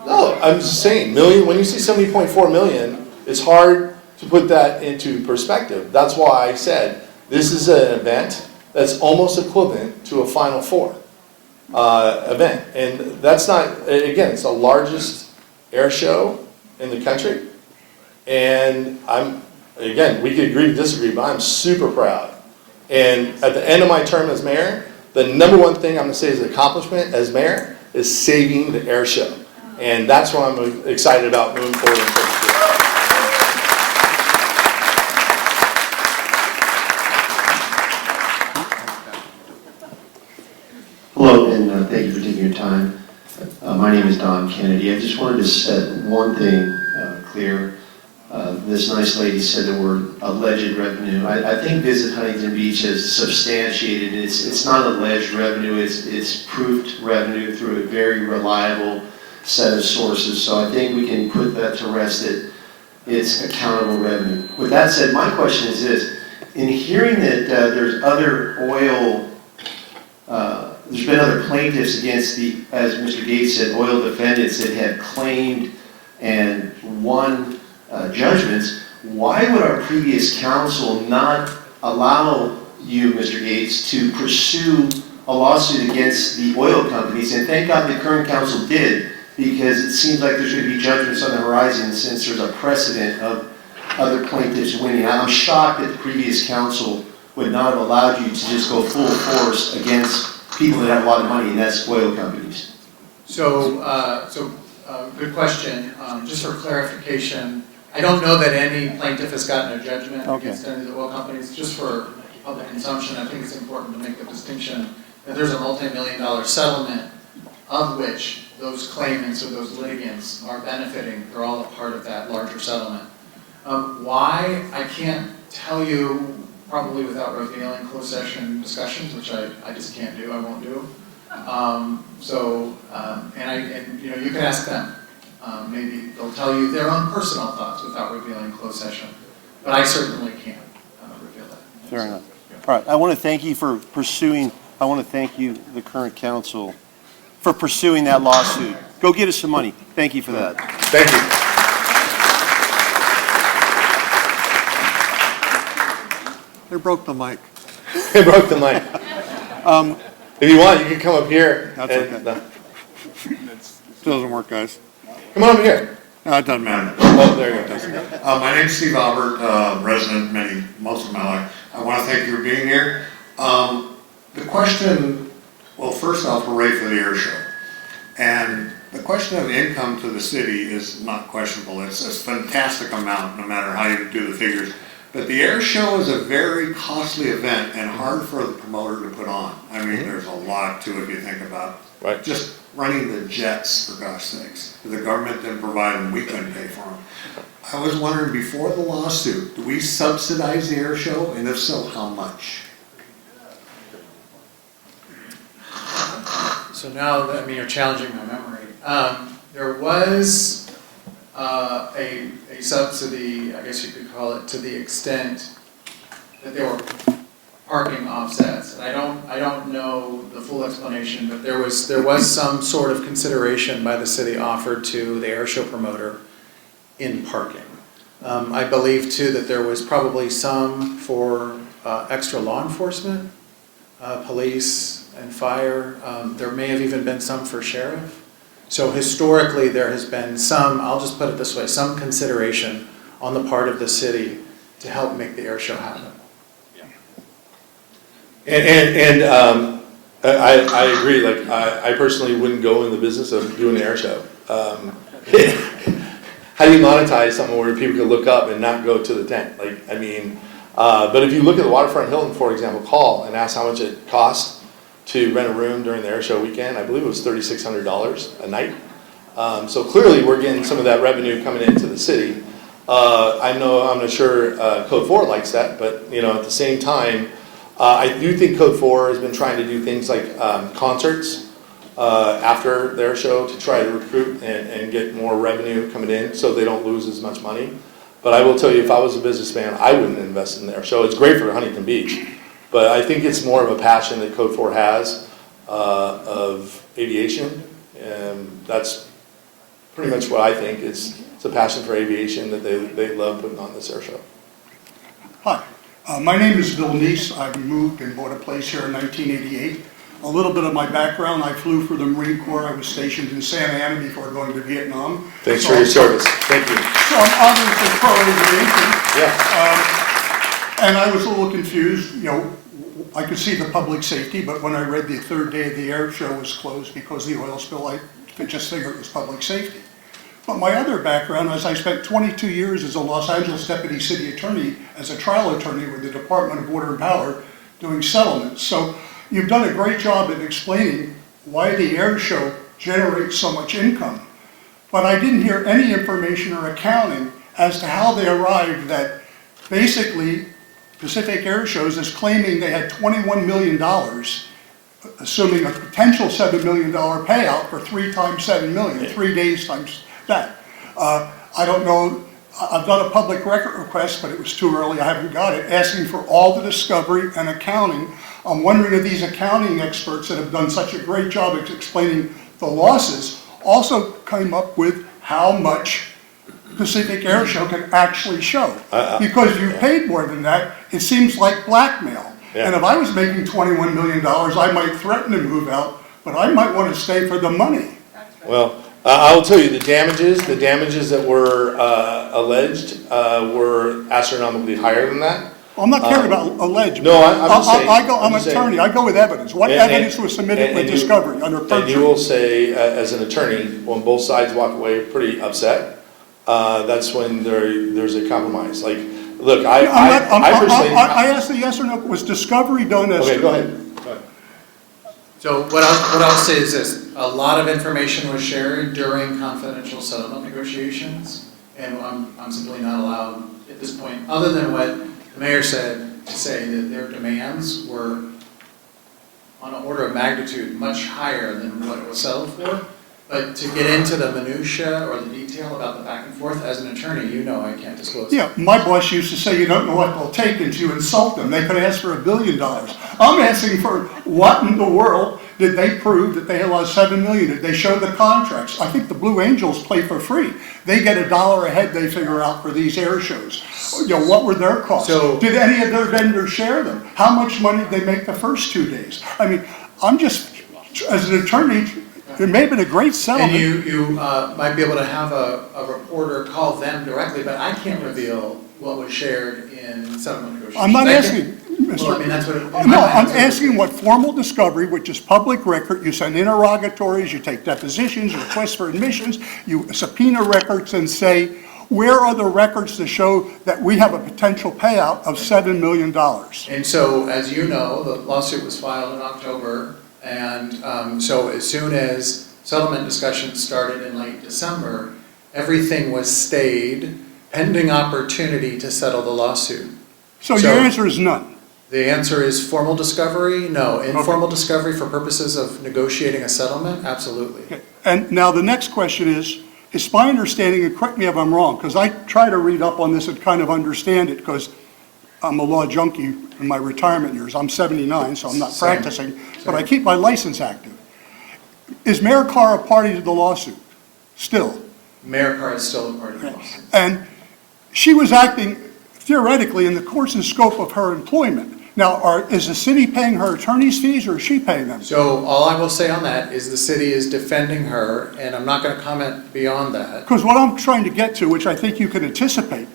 No, I'm just saying, when you see 70.4 million, it's hard to put that into perspective. That's why I said this is an event that's almost equivalent to a Final Four event. And that's not, again, it's the largest air show in the country. And again, we could agree to disagree, but I'm super proud. And at the end of my term as mayor, the number one thing I'm going to say as an accomplishment as mayor is saving the air show. And that's what I'm excited about moving forward. Hello, and thank you for taking your time. My name is Don Kennedy. I just wanted to set one thing clear. This nice lady said the word alleged revenue. I think Visit Huntington Beach has substantiated it. It's not alleged revenue, it's proved revenue through a very reliable set of sources. So I think we can put that to rest that it's accountable revenue. With that said, my question is this. In hearing that there's other oil, there's been other plaintiffs against as Mr. Gates said, oil defendants that have claimed and won judgments, why would our previous council not allow you, Mr. Gates, to pursue a lawsuit against the oil companies? And thank God the current council did, because it seems like there's going to be judgments on the horizon since there's a precedent of other plaintiffs winning. I'm shocked that the previous council would not have allowed you to just go full force against people that have a lot of money, and that's oil companies. Good question. Just for clarification, I don't know that any plaintiff has gotten a judgment against any of the oil companies. Just for public consumption, I think it's important to make the distinction that there's a multi-million-dollar settlement of which those claimants or those litigants are benefiting. They're all a part of that larger settlement. Why? I can't tell you, probably without revealing closed session discussions, which I just can't do, I won't do. You can ask them. Maybe they'll tell you their own personal thoughts without revealing closed session. But I certainly can't reveal that. Fair enough. All right, I want to thank you for pursuing, I want to thank you, the current council, for pursuing that lawsuit. Go get us some money. Thank you for that. Thank you. They broke the mic. They broke the mic. If you want, you can come up here. That's okay. Still doesn't work, guys. Come on up here. No, it doesn't matter. Oh, there you go. My name's Steve Albert, resident most of my life. I want to thank you for being here. The question, well, first off, hooray for the air show. And the question of income to the city is not questionable. It's a fantastic amount, no matter how you do the figures. But the air show is a very costly event and hard for the promoter to put on. I mean, there's a lot to it if you think about Right. just running the jets, for gosh sakes. The government didn't provide them, we couldn't pay for them. I was wondering, before the lawsuit, do we subsidize the air show? And if so, how much? So now, you're challenging my memory. There was a subsidy, I guess you could call it, to the extent that there were parking offsets. And I don't know the full explanation, but there was some sort of consideration by the city offered to the air show promoter in parking. I believe too that there was probably some for extra law enforcement, police and fire. There may have even been some for sheriff. So historically there has been some, I'll just put it this way, some consideration on the part of the city to help make the air show happen. I agree. Like I personally wouldn't go in the business of doing an air show. How do you monetize something where people can look up and not go to the tent? But if you look at the Waterfront Hilton, for example, call and ask how much it cost to rent a room during the air show weekend. I believe it was $3,600 a night. So clearly we're getting some of that revenue coming into the city. I'm not sure Code 4 likes that, but at the same time, I do think Code 4 has been trying to do things like concerts after their show to try to recruit and get more revenue coming in so they don't lose as much money. But I will tell you, if I was a businessman, I wouldn't invest in their show. It's great for Huntington Beach, but I think it's more of a passion that Code 4 has of aviation, and that's pretty much what I think. It's a passion for aviation that they love putting on this air show. Hi, my name is Bill Neese. I moved and bought a place here in 1988. A little bit of my background, I flew for the Marine Corps. I was stationed in Santa Ana before going to Vietnam. Thanks for your service. Thank you. So I'm obviously pro-aviation. Yeah. And I was a little confused. I could see the public safety, but when I read the third day of the air show was closed because of the oil spill, I just figured it was public safety. But my other background is I spent 22 years as a Los Angeles Deputy City Attorney, as a trial attorney with the Department of Water and Power, doing settlements. So you've done a great job of explaining why the air show generates so much income. But I didn't hear any information or accounting as to how they arrived that basically Pacific Airshows is claiming they had $21 million, assuming a potential $7 million payout for 3 times $7 million, 3 days times that. I don't know, I've done a public record request, but it was too early, I haven't got it, asking for all the discovery and accounting. I'm wondering if these accounting experts that have done such a great job of explaining the losses also came up with how much Pacific Airshow can actually show. Because you paid more than that, it seems like blackmail. Yeah. And if I was making $21 million, I might threaten to move out, but I might want to stay for the money. Well, I will tell you the damages that were alleged were astronomically higher than that. I'm not caring about alleged. No, I'm just saying. I'm an I'm just saying. attorney, I go with evidence. What And- evidence was submitted and with you- discovery under And you perjury? will say, as an attorney, when both sides walk away pretty upset, that's when there's a compromise. Like, look, I personally. I asked the yes or no, was discovery done as? Okay, go ahead. So what I'll say is this, a lot of information was shared during confidential settlement negotiations, and I'm simply not allowed at this point, other than what the mayor said, to say that their demands were on an order of magnitude much higher than what it was settled for. But to get into the minutia or the detail about the back and forth, as an attorney, you know I can't disclose. Yeah, my boss used to say, you don't know what they'll take until you insult them. They could ask for $1 billion. I'm asking for what in the world did they prove that they lost $7 million? Did they show the contracts? I think the Blue Angels play for free. They get $1 a head, they figure out, for these air shows. You know, what were their costs? So- Did any of their vendors share them? How much money did they make the first 2 days? I mean, I'm just, as an attorney, it may have been a great And settlement. you might be able to have a reporter call them directly, but I can't reveal what was shared in settlement negotiations. I'm not I asking, can't- Well, I mean, that's what. in my No, mind, I'm that's what- asking what formal discovery, which is public record, you send interrogatories, you take depositions, you request for admissions, you subpoena records and say, where are the records to show that we have a potential payout of $7 million? And so, as you know, the lawsuit was filed in October, and so as soon as settlement discussions started in late December, everything was stayed pending opportunity to settle the lawsuit. So your answer is none. The answer is formal discovery? No. Informal discovery for purposes of negotiating a settlement? Absolutely. Okay. And now the next question is, it's my understanding, and correct me if I'm wrong, because I try to read up on this and kind of understand it, because I'm a law junkie in my retirement years. I'm 79, so I'm not Same. practicing, but I keep my license active. Is Mayor Carr a party to the lawsuit? Still? Mayor Carr is still a part of the lawsuit. And she was acting theoretically in the course and scope of her employment. Now, is the city paying her attorney's fees, or is she paying them? So all I will say on that is the city is defending her, and I'm not going to comment beyond that. Because what I'm trying to get to, which I think you can anticipate,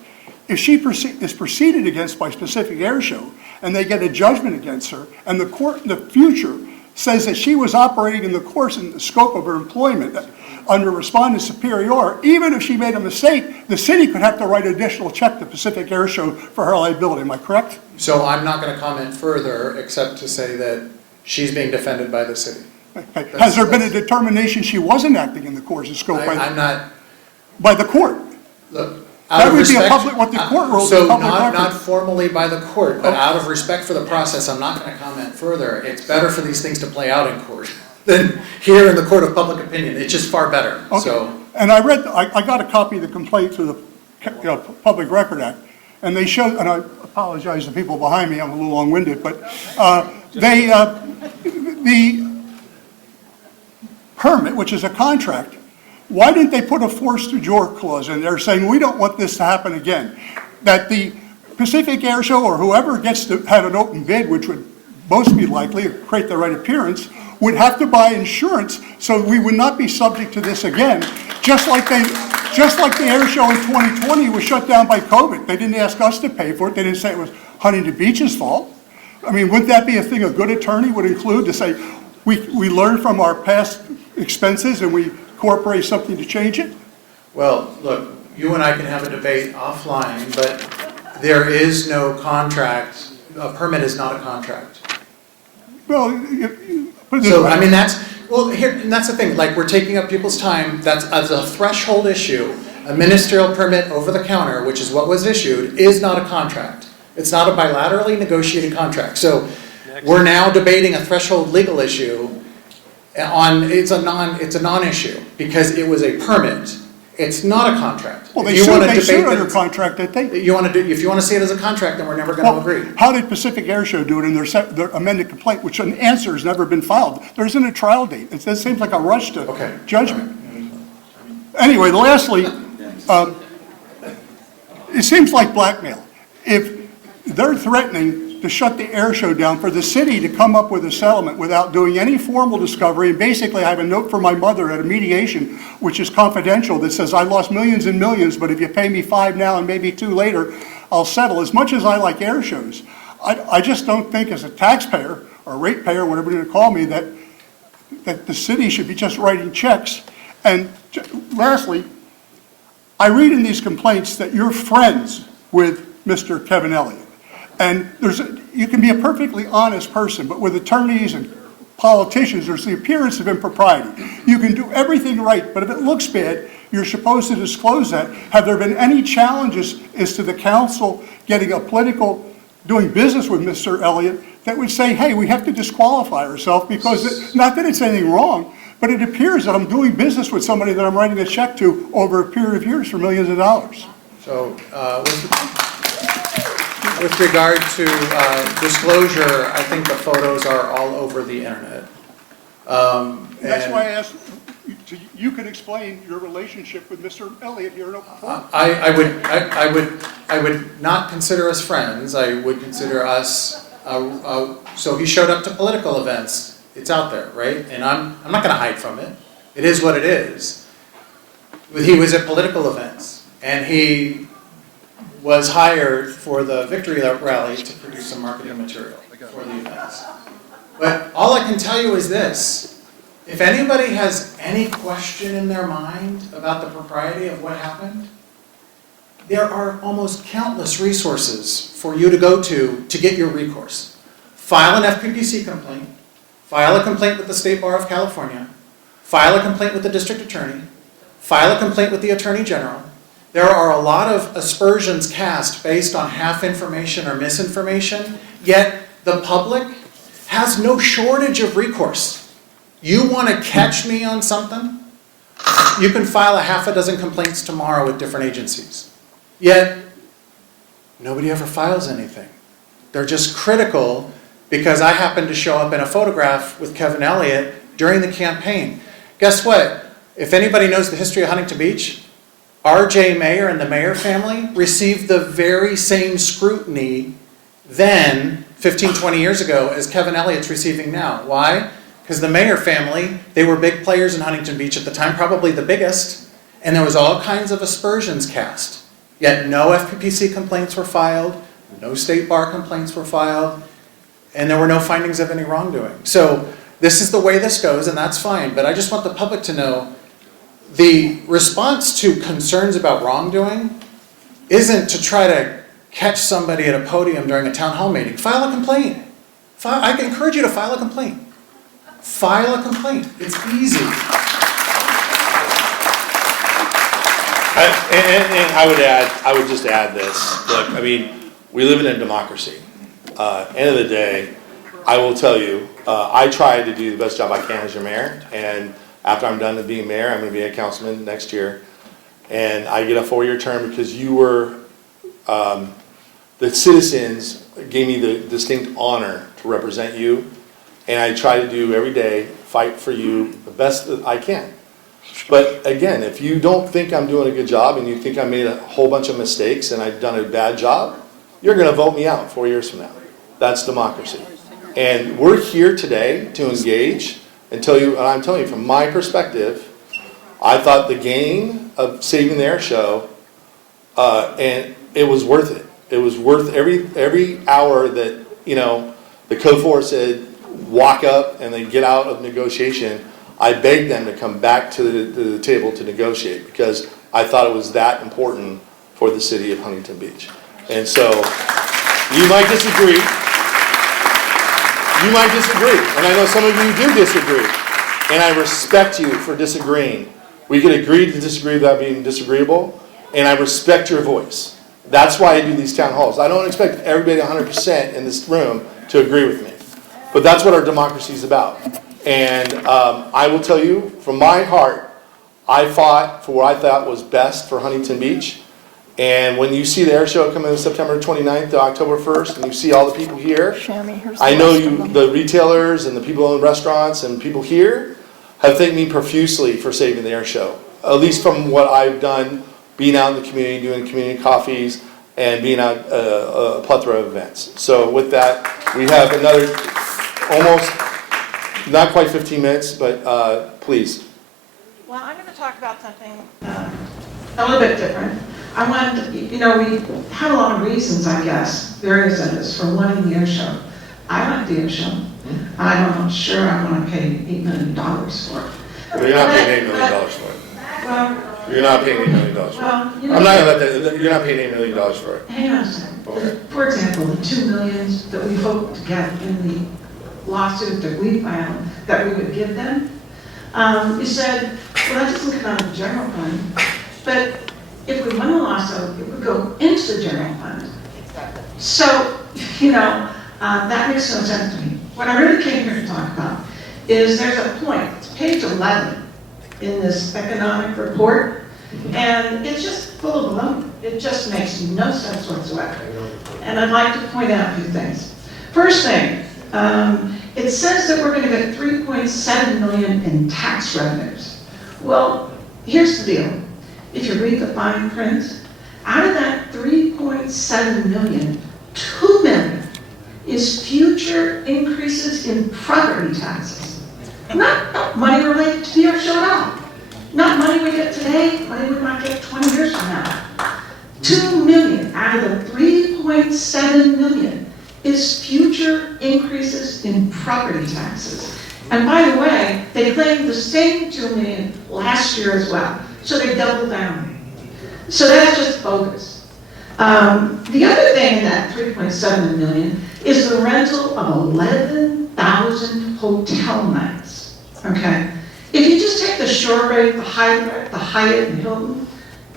if she is proceeded against by Pacific Airshow, and they get a judgment against her, and the court in the future says that she was operating in the course and the scope of her employment under respondent superior, even if she made a mistake, the city could have to write an additional check to Pacific Airshow for her liability. Am I correct? So I'm not going to comment further, except to say that she's being defended by the city. Okay. Has there been a determination she wasn't acting in the course and scope I'm not, by the court? look, That out of would be a respect. public- what the court rules So is public not record. formally by the court, but out of respect for the process, I'm not going to comment further. It's better for these things to play out in court than here in the court of public opinion. It's just far better, Okay. so. And I got a copy of the complaint through the Public Record Act, and they showed, and I apologize to people behind me, I'm a little long-winded, but the permit, which is a contract, why didn't they put a force majeure clause in there saying, we don't want this to happen again? That the Pacific Airshow or whoever gets to have an open bid, which would most be likely, create the right appearance, would have to buy insurance so we would not be subject to this again, just like the air show in 2020 was shut down by COVID. They didn't ask us to pay for it. They didn't say it was Huntington Beach's fault. I mean, wouldn't that be a thing a good attorney would include, to say, we learn from our past expenses and we incorporate something to change it? Well, look, you and I can have a debate offline, but there is no contract. A permit is not a contract. Well, put it this So, way. I mean, and that's the thing, like, we're taking up people's time. That's as a threshold issue. A ministerial permit over the counter, which is what was issued, is not a contract. It's not a bilaterally negotiated contract. So we're now debating a threshold legal issue it's a non-issue because it was a permit. It's not a contract. Well, If they you wanna sued debate under that contract, didn't they? if you want to see it as a contract, then we're never going to agree. How did Pacific Airshow do it in their amended complaint, which an answer has never been filed? There isn't a trial date. It seems like a rush to Okay. judgment. Anyway, lastly, it seems like blackmail. If they're threatening to shut the air show down for the city to come up with a settlement without doing any formal discovery, and basically I have a note from my mother at a mediation, which is confidential, that says I lost millions and millions, but if you pay me $5 now and maybe $2 later, I'll settle. As much as I like air shows, I just don't think as a taxpayer or ratepayer, whatever you're gonna call me, that the city should be just writing checks. And lastly, I read in these complaints that you're friends with Mr. Kevin Elliott. And you can be a perfectly honest person, but with attorneys and politicians, there's the appearance of impropriety. You can do everything right, but if it looks bad, you're supposed to disclose that. Have there been any challenges as to the council getting a political, doing business with Mr. Elliott that would say, hey, we have to disqualify ourselves because, not that it's anything wrong, but it appears that I'm doing business with somebody that I'm writing a check to over a period of years for millions of dollars. So, with regard to disclosure, I think the photos are all over the internet. That's and why I asked, you can explain your relationship with Mr. Elliott here in Open Forum. I would not consider us friends. I would consider us. So he showed up to political events. It's out there, right? And I'm not going to hide from it. It is what it is. He was at political events, and he was hired for the victory rally to produce some marketing material for the events. But all I can tell you is this: if anybody has any question in their mind about the propriety of what happened, there are almost countless resources for you to go to get your recourse. File an FPPC complaint, file a complaint with the State Bar of California, file a complaint with the District Attorney, file a complaint with the Attorney General. There are a lot of aspersions cast based on half information or misinformation, yet the public has no shortage of recourse. You want to catch me on something? You can file a half a dozen complaints tomorrow with different agencies. Yet, nobody ever files anything. They're just critical because I happened to show up in a photograph with Kevin Elliott during the campaign. Guess what? If anybody knows the history of Huntington Beach, R.J. Mayer and the Mayer family received the very same scrutiny then, 15, 20 years ago, as Kevin Elliott's receiving now. Why? Because the Mayer family, they were big players in Huntington Beach at the time, probably the biggest, and there was all kinds of aspersions cast. Yet no FPPC complaints were filed, no State Bar complaints were filed, and there were no findings of any wrongdoing. So this is the way this goes, and that's fine, but I just want the public to know the response to concerns about wrongdoing isn't to try to catch somebody at a podium during a town hall meeting. File a complaint. I can encourage you to file a complaint. File a complaint. It's easy. I would just add this. Look, I mean, we live in a democracy. End of the day, I will tell you, I try to do the best job I can as your mayor, and after I'm done with being mayor, I'm going to be a councilman next year, and I get a 4-year term because you were, the citizens gave me the distinct honor to represent you, and I try to do every day, fight for you the best that I can. But again, if you don't think I'm doing a good job and you think I made a whole bunch of mistakes and I've done a bad job, you're going to vote me out 4 years from now. That's democracy. And we're here today to engage and tell you, and I'm telling you from my perspective, I thought the gain of saving the air show, and it was worth it. It was worth every hour that, you know, the COFOR said, walk up and then get out of negotiation. I begged them to come back to the table to negotiate because I thought it was that important for the city of Huntington Beach. And so, you might disagree. You might disagree. And I know some of you do disagree. And I respect you for disagreeing. We can agree to disagree without being disagreeable. And I respect your voice. That's why I do these town halls. I don't expect everybody 100% in this room to agree with me. But that's what our democracy is about. And I will tell you, from my heart, I fought for what I thought was best for Huntington Beach. And when you see the air show coming on September 29th to October 1st, and you see all the people here, I know you, the retailers and the people in restaurants and people here have thanked me profusely for saving the air show. At least from what I've done, being out in the community, doing community coffees, and being out a plethora of events. So with that, we have another almost, not quite 15 minutes, but please. Well, I'm going to talk about something a little bit different. I wanted, we had a lot of reasons, I guess, various of us, for wanting the air show. I like the air show. I'm not sure I want to pay $8 million for it. You're not paying $8 million for it. Well, You're not paying $8 million for it. well, I'm not gonna let that, you're not paying $8 million for it. hang on a second. Okay. For example, the $2 million that we hope to get in the lawsuit that we filed, that we would give them, you said, well, that doesn't come out of the general fund, but if we won the lawsuit, it would go into the general fund. So, that makes no sense to me. What I really came here to talk about is there's a point, it's page 11 in this economic report, and it's just full of baloney. It just makes no sense whatsoever. And I'd like to point out a few things. First thing, it says that we're going to get $3.7 million in tax revenues. Well, here's the deal. If you read the fine print, out of that $3.7 million, $2 million is future increases in property taxes. Not money related to the air show at all. Not money we get today, money we might get 20 years from now. $2 million out of the $3.7 million is future increases in property taxes. And by the way, they claimed the same $2 million last year as well. So they doubled down. So that's just bogus. The other thing in that $3.7 million is the rental of 11,000 hotel nights. Okay? If you just take the shore rate, the Hyatt and Hilton,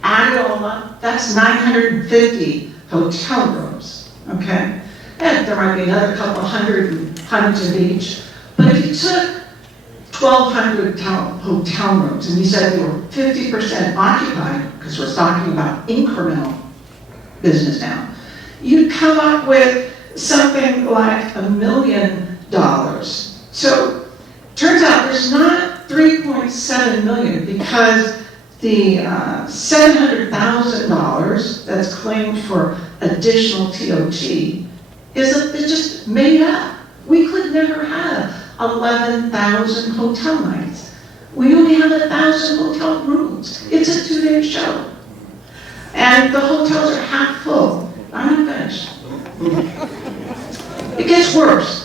add it all up, that's 950 hotel rooms. Okay? And there might be another couple hundred in Huntington Beach. But if you took 1,200 hotel rooms and you said they were 50% occupied, because we're talking about incremental business now, you'd come up with something like $1 million. So turns out there's not $3.7 million because the $700,000 that's claimed for additional TOT is just made up. We could never have 11,000 hotel nights. We only have 1,000 hotel rooms. It's a 2-day show. And the hotels are half full. I'm not finished. It gets worse.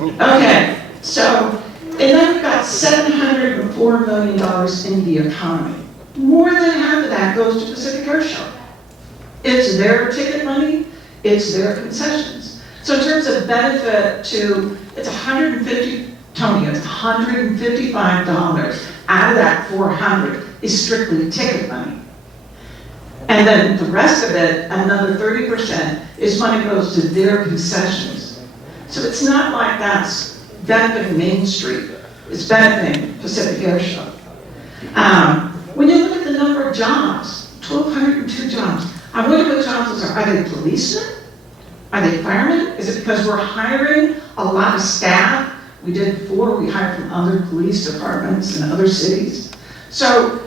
Okay, so, and then we've got $704 million in the economy. More than half of that goes to Pacific Airshow. It's their ticket money, it's their concessions. So in terms of benefit to, it's Tony, it's $155 out of that 400 is strictly ticket money. And then the rest of it, another 30%, is money goes to their concessions. So it's not like that's benefiting Main Street. It's benefiting Pacific Airshow. When you look at the number of jobs, 1,202 jobs, I wonder what jobs those are. Are they policemen? Are they firemen? Is it because we're hiring a lot of staff? We did before, we hired from other police departments in other cities. So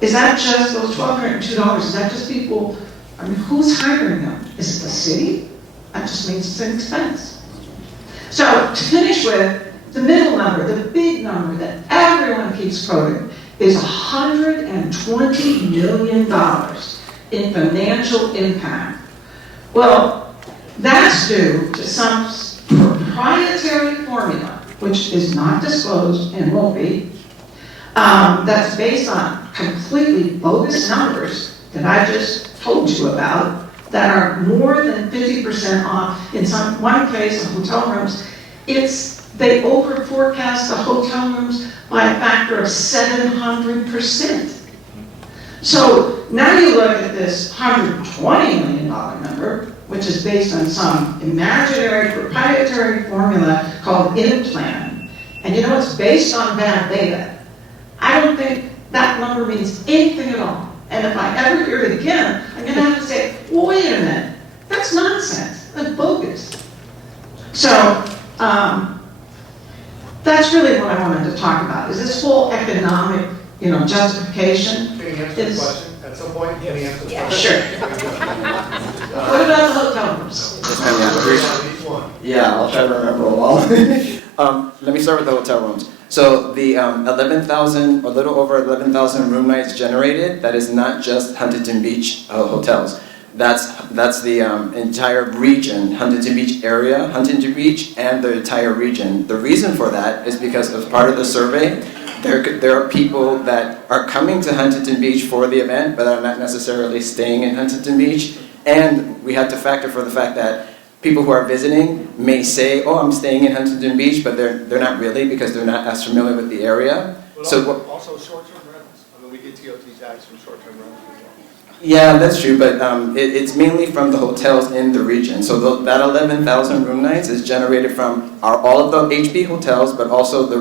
is that just those $1,202? Is that just people, who's hiring them? Is it the city? That just means it's an expense. So to finish with, the middle number, the big number that everyone keeps quoting is $120 million in financial impact. Well, that's due to some proprietary formula, which is not disclosed and won't be, that's based on completely bogus numbers that I just told you about that are more than 50% off. In one case, of hotel rooms, they over forecast the hotel rooms by a factor of 700%. So now you look at this $120 million number, which is based on some imaginary proprietary formula called implant. And you know it's based on bad data. I don't think that number means anything at all. And if I ever hear it again, I'm going to have to say, well, wait a minute, that's nonsense, that's bogus. So that's really what I wanted to talk about, is this whole economic, justification. Can you answer the question at some point? Can you answer the question? Sure. What about the hotel rooms? Yes, ma'am, yeah. one? Yeah, I'll try to remember them all. Let me start with the hotel rooms. So the 11,000, a little over 11,000 room nights generated, that is not just Huntington Beach hotels. That's the entire region, Huntington Beach area, Huntington Beach, and the entire region. The reason for that is because as part of the survey, there are people that are coming to Huntington Beach for the event, but are not necessarily staying in Huntington Beach. And we had to factor for the fact that people who are visiting may say, oh, I'm staying in Huntington Beach, but they're not really because they're not as familiar with the area. So also short-term rentals. I mean, we get TOT tax from short-term rentals. yeah, that's true, but it's mainly from the hotels in the region. So that 11,000 room nights is generated from all of the HB hotels, but also the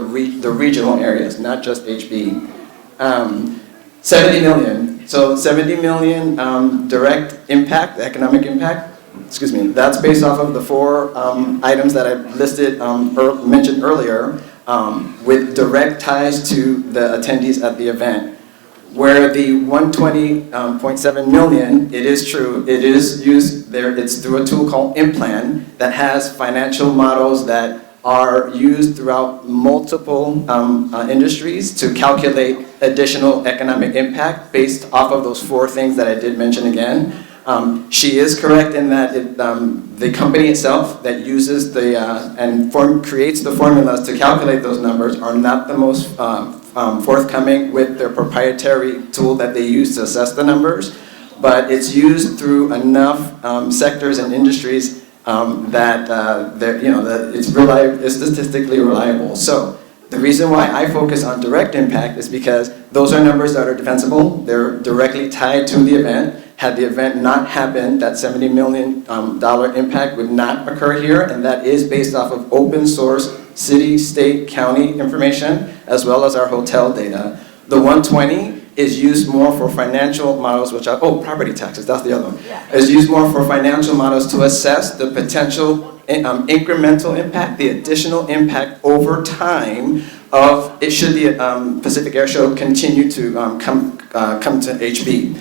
regional areas, not just HB. 70 million. So 70 million direct impact, economic impact. Excuse me. That's based off of the 4 items that I listed, mentioned earlier, with direct ties to the attendees at the event. Where the 120.7 million, it is true, it is used there, it's through a tool called Implan that has financial models that are used throughout multiple industries to calculate additional economic impact based off of those 4 things that I did mention again. She is correct in that the company itself that uses creates the formulas to calculate those numbers are not the most forthcoming with their proprietary tool that they use to assess the numbers, but it's used through enough sectors and industries that it's statistically reliable. So the reason why I focus on direct impact is because those are numbers that are defensible. They're directly tied to the event. Had the event not happened, that $70 million impact would not occur here, and that is based off of open source city, state, county information, as well as our hotel data. The 120 is used more for financial models, property taxes, that's the other one. Is used more for financial models to assess the potential incremental impact, the additional impact over time of it should the Pacific Airshow continue to come to HB.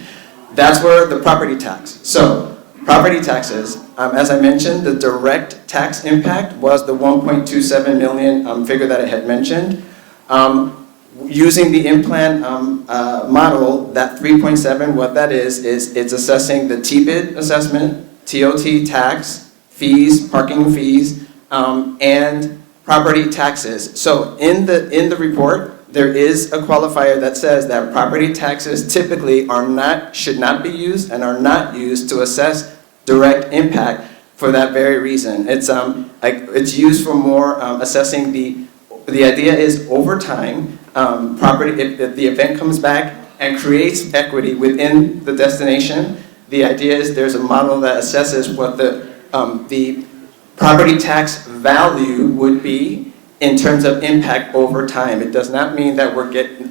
That's where the property tax. So property taxes, as I mentioned, the direct tax impact was the 1.27 million figure that I had mentioned. Using the Implan model, that 3.7, what that is it's assessing the TBID assessment, TOT tax, fees, parking fees, and property taxes. So in the report, there is a qualifier that says that property taxes typically should not be used and are not used to assess direct impact for that very reason. It's used for more assessing the idea is over time, if the event comes back and creates equity within the destination, the idea is there's a model that assesses what the property tax value would be in terms of impact over time. It does not mean that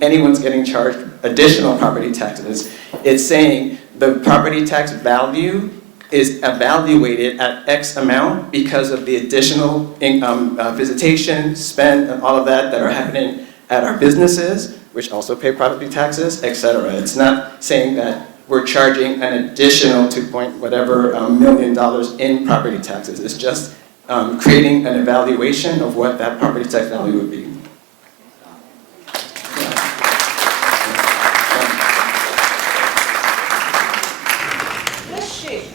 anyone's getting charged additional property taxes. It's saying the property tax value is evaluated at X amount because of the additional visitation, spend, and all of that are happening at our businesses, which also pay property taxes, etc. It's not saying that we're charging an additional $2 million in property taxes. It's just creating an evaluation of what that property tax value would be. This sheet,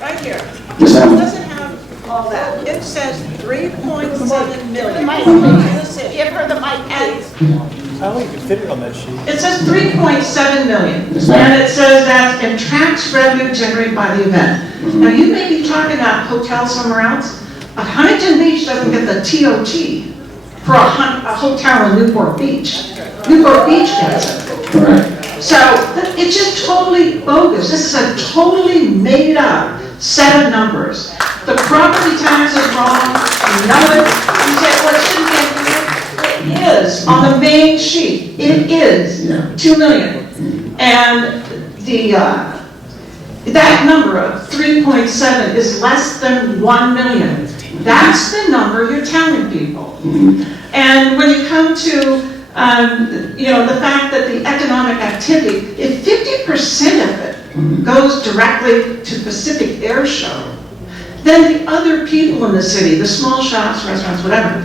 right here, doesn't have all that. It says 3.7 million. Give her the mic, please. I don't think you can fit it on that sheet. It says 3.7 million, and it says that's in tax revenue generated by the event. Now, you may be talking about hotels somewhere else, but Huntington Beach doesn't get the TOT for a hotel in Newport Beach. Newport Beach gets it. So it's just totally bogus. This is a totally made up set of numbers. The property tax is wrong. You know it. You say, well, it shouldn't be. It is on the main sheet. It is 2 million, and that number of 3.7 is less than 1 million. That's the number you're telling people. And when you come to the fact that the economic activity, if 50% of it goes directly to Pacific Airshow, then the other people in the city, the small shops, restaurants, whatever,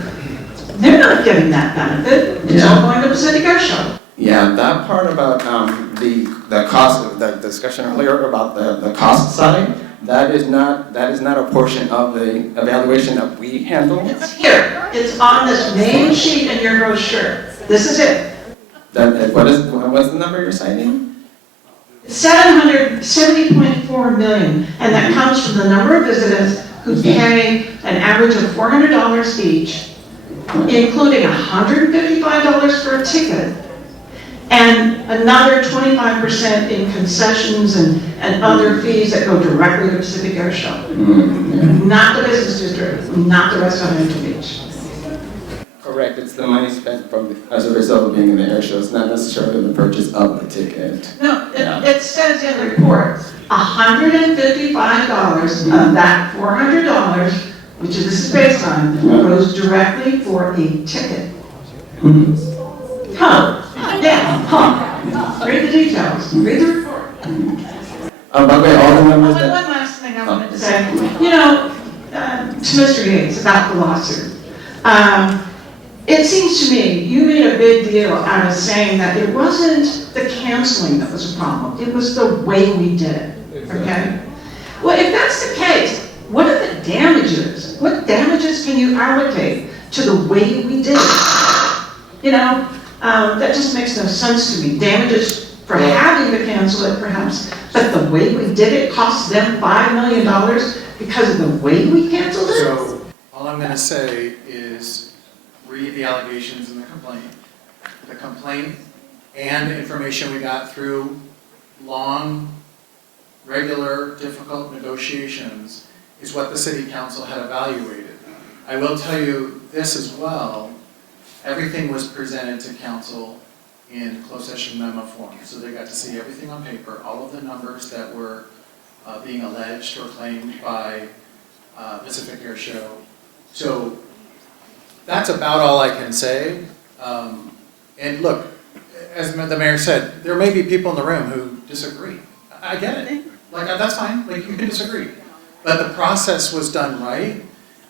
they're not getting that benefit. It's all going to Pacific Airshow. Yeah, that part about the cost, the discussion earlier about the cost side, that is not a portion of the evaluation that we handle. It's here. It's on this main sheet in your brochure. This is it. What's the number you're citing? 770.4 million, and that comes from the number of visitors who pay an average of $400 each, including $155 for a ticket, and another 25% in concessions and other fees that go directly to Pacific Airshow. Not the business district, not the rest of Huntington Beach. Correct, it's the money spent as a result of being in the air show. It's not necessarily the purchase of the ticket. No, it says in the report, $155 of that $400, which this is based on, goes directly for a ticket. Read the details, read the report. By the way, all the numbers One last thing I wanted to say. You know, to Mr. Yates about the lawsuit. It seems to me you made a big deal out of saying that it wasn't the canceling that was a problem. It was the way we did it, okay? Well, if that's the case, what are the damages? What damages can you allocate to the way we did it? You know, that just makes no sense to me. Damages for having to cancel it, perhaps, but the way we did it cost them $5 million because of the way we canceled it? So, all I'm gonna say is read the allegations in the complaint. The complaint and the information we got through long, regular, difficult negotiations is what the city council had evaluated. I will tell you this as well, everything was presented to council in closed session memo form. So they got to see everything on paper, all of the numbers that were being alleged or claimed by Pacific Airshow. So that's about all I can say. And look, as the mayor said, there may be people in the room who disagree. I get it. Like, that's fine. Like, you can disagree. But the process was done right.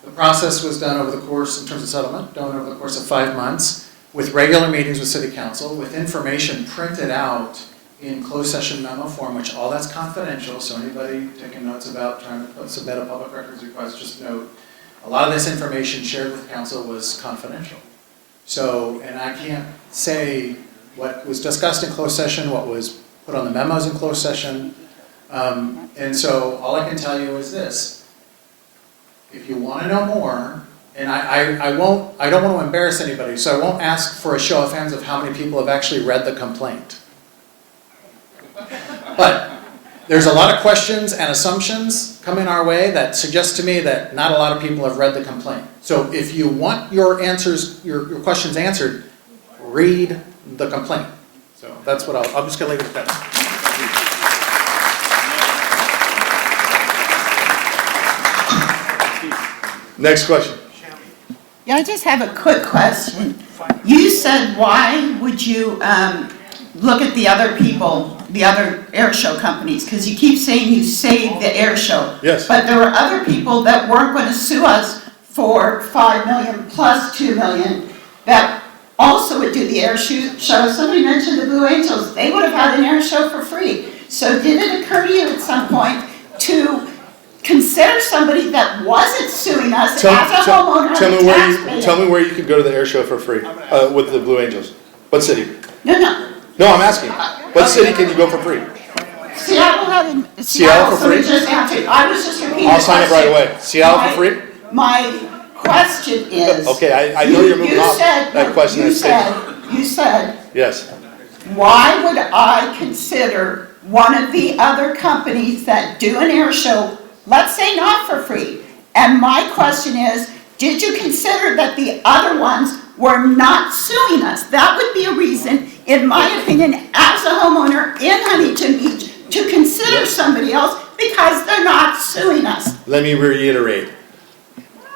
The process was done over the course, in terms of settlement, done over the course of 5 months, with regular meetings with city council, with information printed out in closed session memo form, which all that's confidential, so anybody taking notes about trying to submit a public records request, just note, a lot of this information shared with council was confidential. So, and I can't say what was discussed in closed session, what was put on the memos in closed session. And so all I can tell you is this. If you want to know more, and I don't want to embarrass anybody, so I won't ask for a show of hands of how many people have actually read the complaint. But there's a lot of questions and assumptions coming our way that suggest to me that not a lot of people have read the complaint. So if you want your answers, your questions answered, read the complaint. So that's what I'm just going to leave it at that. Next question. Yeah, I just have a quick question. You said, why would you look at the other people, the other air show companies? Because you keep saying you saved the air show. Yes. But there were other people that weren't going to sue us for $5 million plus $2 million that also would do the air show. Somebody mentioned the Blue Angels. They would have had an air show for free. So did it occur to you at some point to consider somebody that wasn't suing us as a homeowner and a taxpayer? Tell me where you could go to the air show for free with the Blue Angels. What city? No. No, I'm asking. What city can you go for free? Seattle had Seattle for free? Just answered. I was just repeating. I'll sign up right away. Seattle for free? My question is. Okay, I know you're moving off that question. You said. Yes. Why would I consider one of the other companies that do an air show, let's say not for free? And my question is, did you consider that the other ones were not suing us? That would be a reason, in my opinion, as a homeowner in Huntington Beach, to consider somebody else because they're not suing us. Let me reiterate.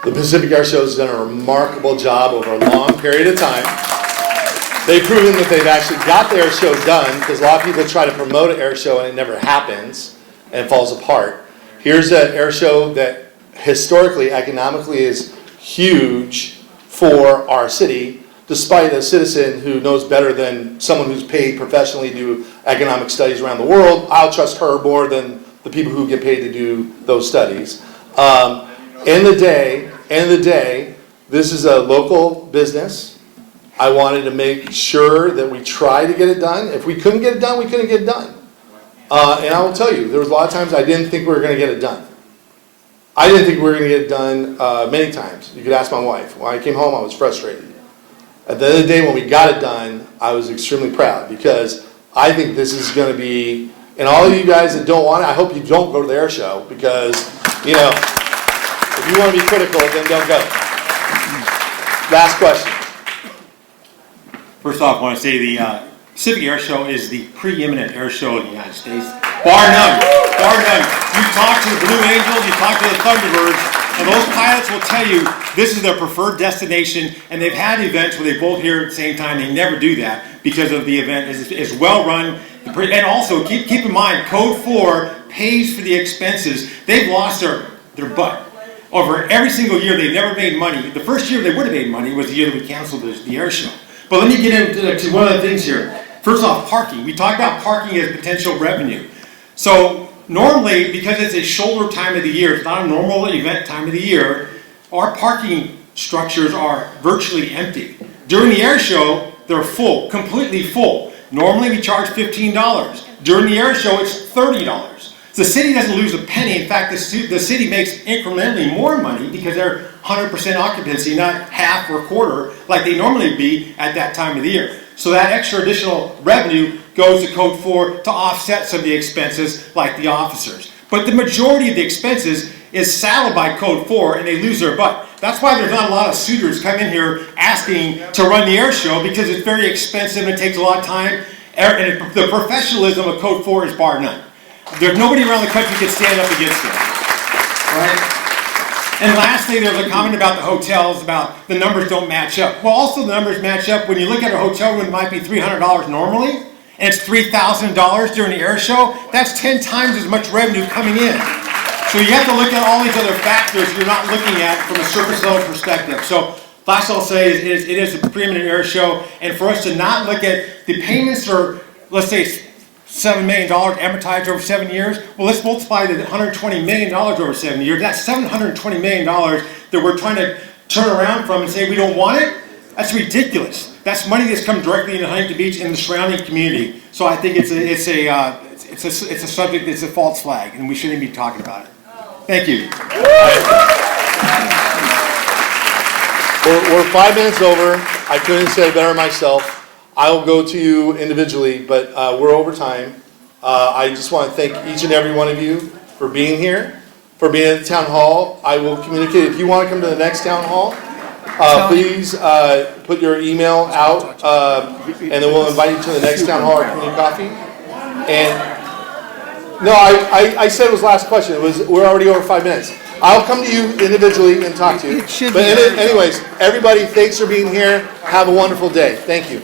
The Pacific Airshow has done a remarkable job over a long period of time. They've proven that they've actually got the air show done, because a lot of people try to promote an air show and it never happens and falls apart. Here's an air show that historically, economically is huge for our city, despite a citizen who knows better than someone who's paid professionally to do economic studies around the world. I'll trust her more than the people who get paid to do those studies. End of the day, this is a local business. I wanted to make sure that we try to get it done. If we couldn't get it done, we couldn't get it done. And I will tell you, there was a lot of times I didn't think we were going to get it done. I didn't think we were going to get it done many times. You could ask my wife. When I came home, I was frustrated. At the end of the day, when we got it done, I was extremely proud because I think this is going to be, and all of you guys that don't want it, I hope you don't go to the air show because, you know, if you want to be critical, then don't go. Last question. First off, I want to say the Pacific Airshow is the preeminent air show in the United States. Bar none. Bar none. You talk to the Blue Angels, you talk to the Thunderbirds, and those pilots will tell you this is their preferred destination, and they've had events where they both here at the same time. They never do that because of the event is well run. And also, keep in mind, Code 4 pays for the expenses. They've lost their butt. Over every single year, they've never made money. The first year they would have made money was the year that we canceled the air show. But let me get into one of the things here. First off, parking. We talked about parking as potential revenue. So normally, because it's a shoulder time of the year, it's not a normal event time of the year, our parking structures are virtually empty. During the air show, they're full, completely full. Normally we charge $15. During the air show, it's $30. The city doesn't lose a penny. In fact, the city makes incrementally more money because they're 100% occupancy, not half or quarter like they normally be at that time of the year. So that extra additional revenue goes to Code 4 to offset some of the expenses like the officers. But the majority of the expenses is saddled by Code 4 and they lose their butt. That's why there's not a lot of suitors come in here asking to run the air show because it's very expensive and it takes a lot of time. And the professionalism of Code 4 is bar none. There's nobody around the country can stand up against it. Right? And lastly, there's a comment about the hotels, about the numbers don't match up. Well, also the numbers match up. When you look at a hotel room, it might be $300 normally, and it's $3,000 during the air show. That's 10 times as much revenue coming in. So you have to look at all these other factors you're not looking at from a surface level perspective. So last I'll say is it is a preeminent air show, and for us to not look at the payments are, let's say, $7 million amortized over 7 years. Well, let's multiply the $120 million over 7 years. That's $720 million that we're trying to turn around from and say we don't want it. That's ridiculous. That's money that's come directly into Huntington Beach and the surrounding community. So I think it's a subject that's a false flag, and we shouldn't be talking about it. Thank you. We're 5 minutes over. I couldn't say it better myself. I will go to you individually, but we're over time. I just want to thank each and every one of you for being here, for being at the town hall. I will communicate. If you want to come to the next town hall, please put your email out, and then we'll invite you to the next town hall or community coffee. And no, I said it was last question. We're already over 5 minutes. I'll come to you individually and talk to you. But anyways, everybody, thanks for being here. Have a wonderful day. Thank you.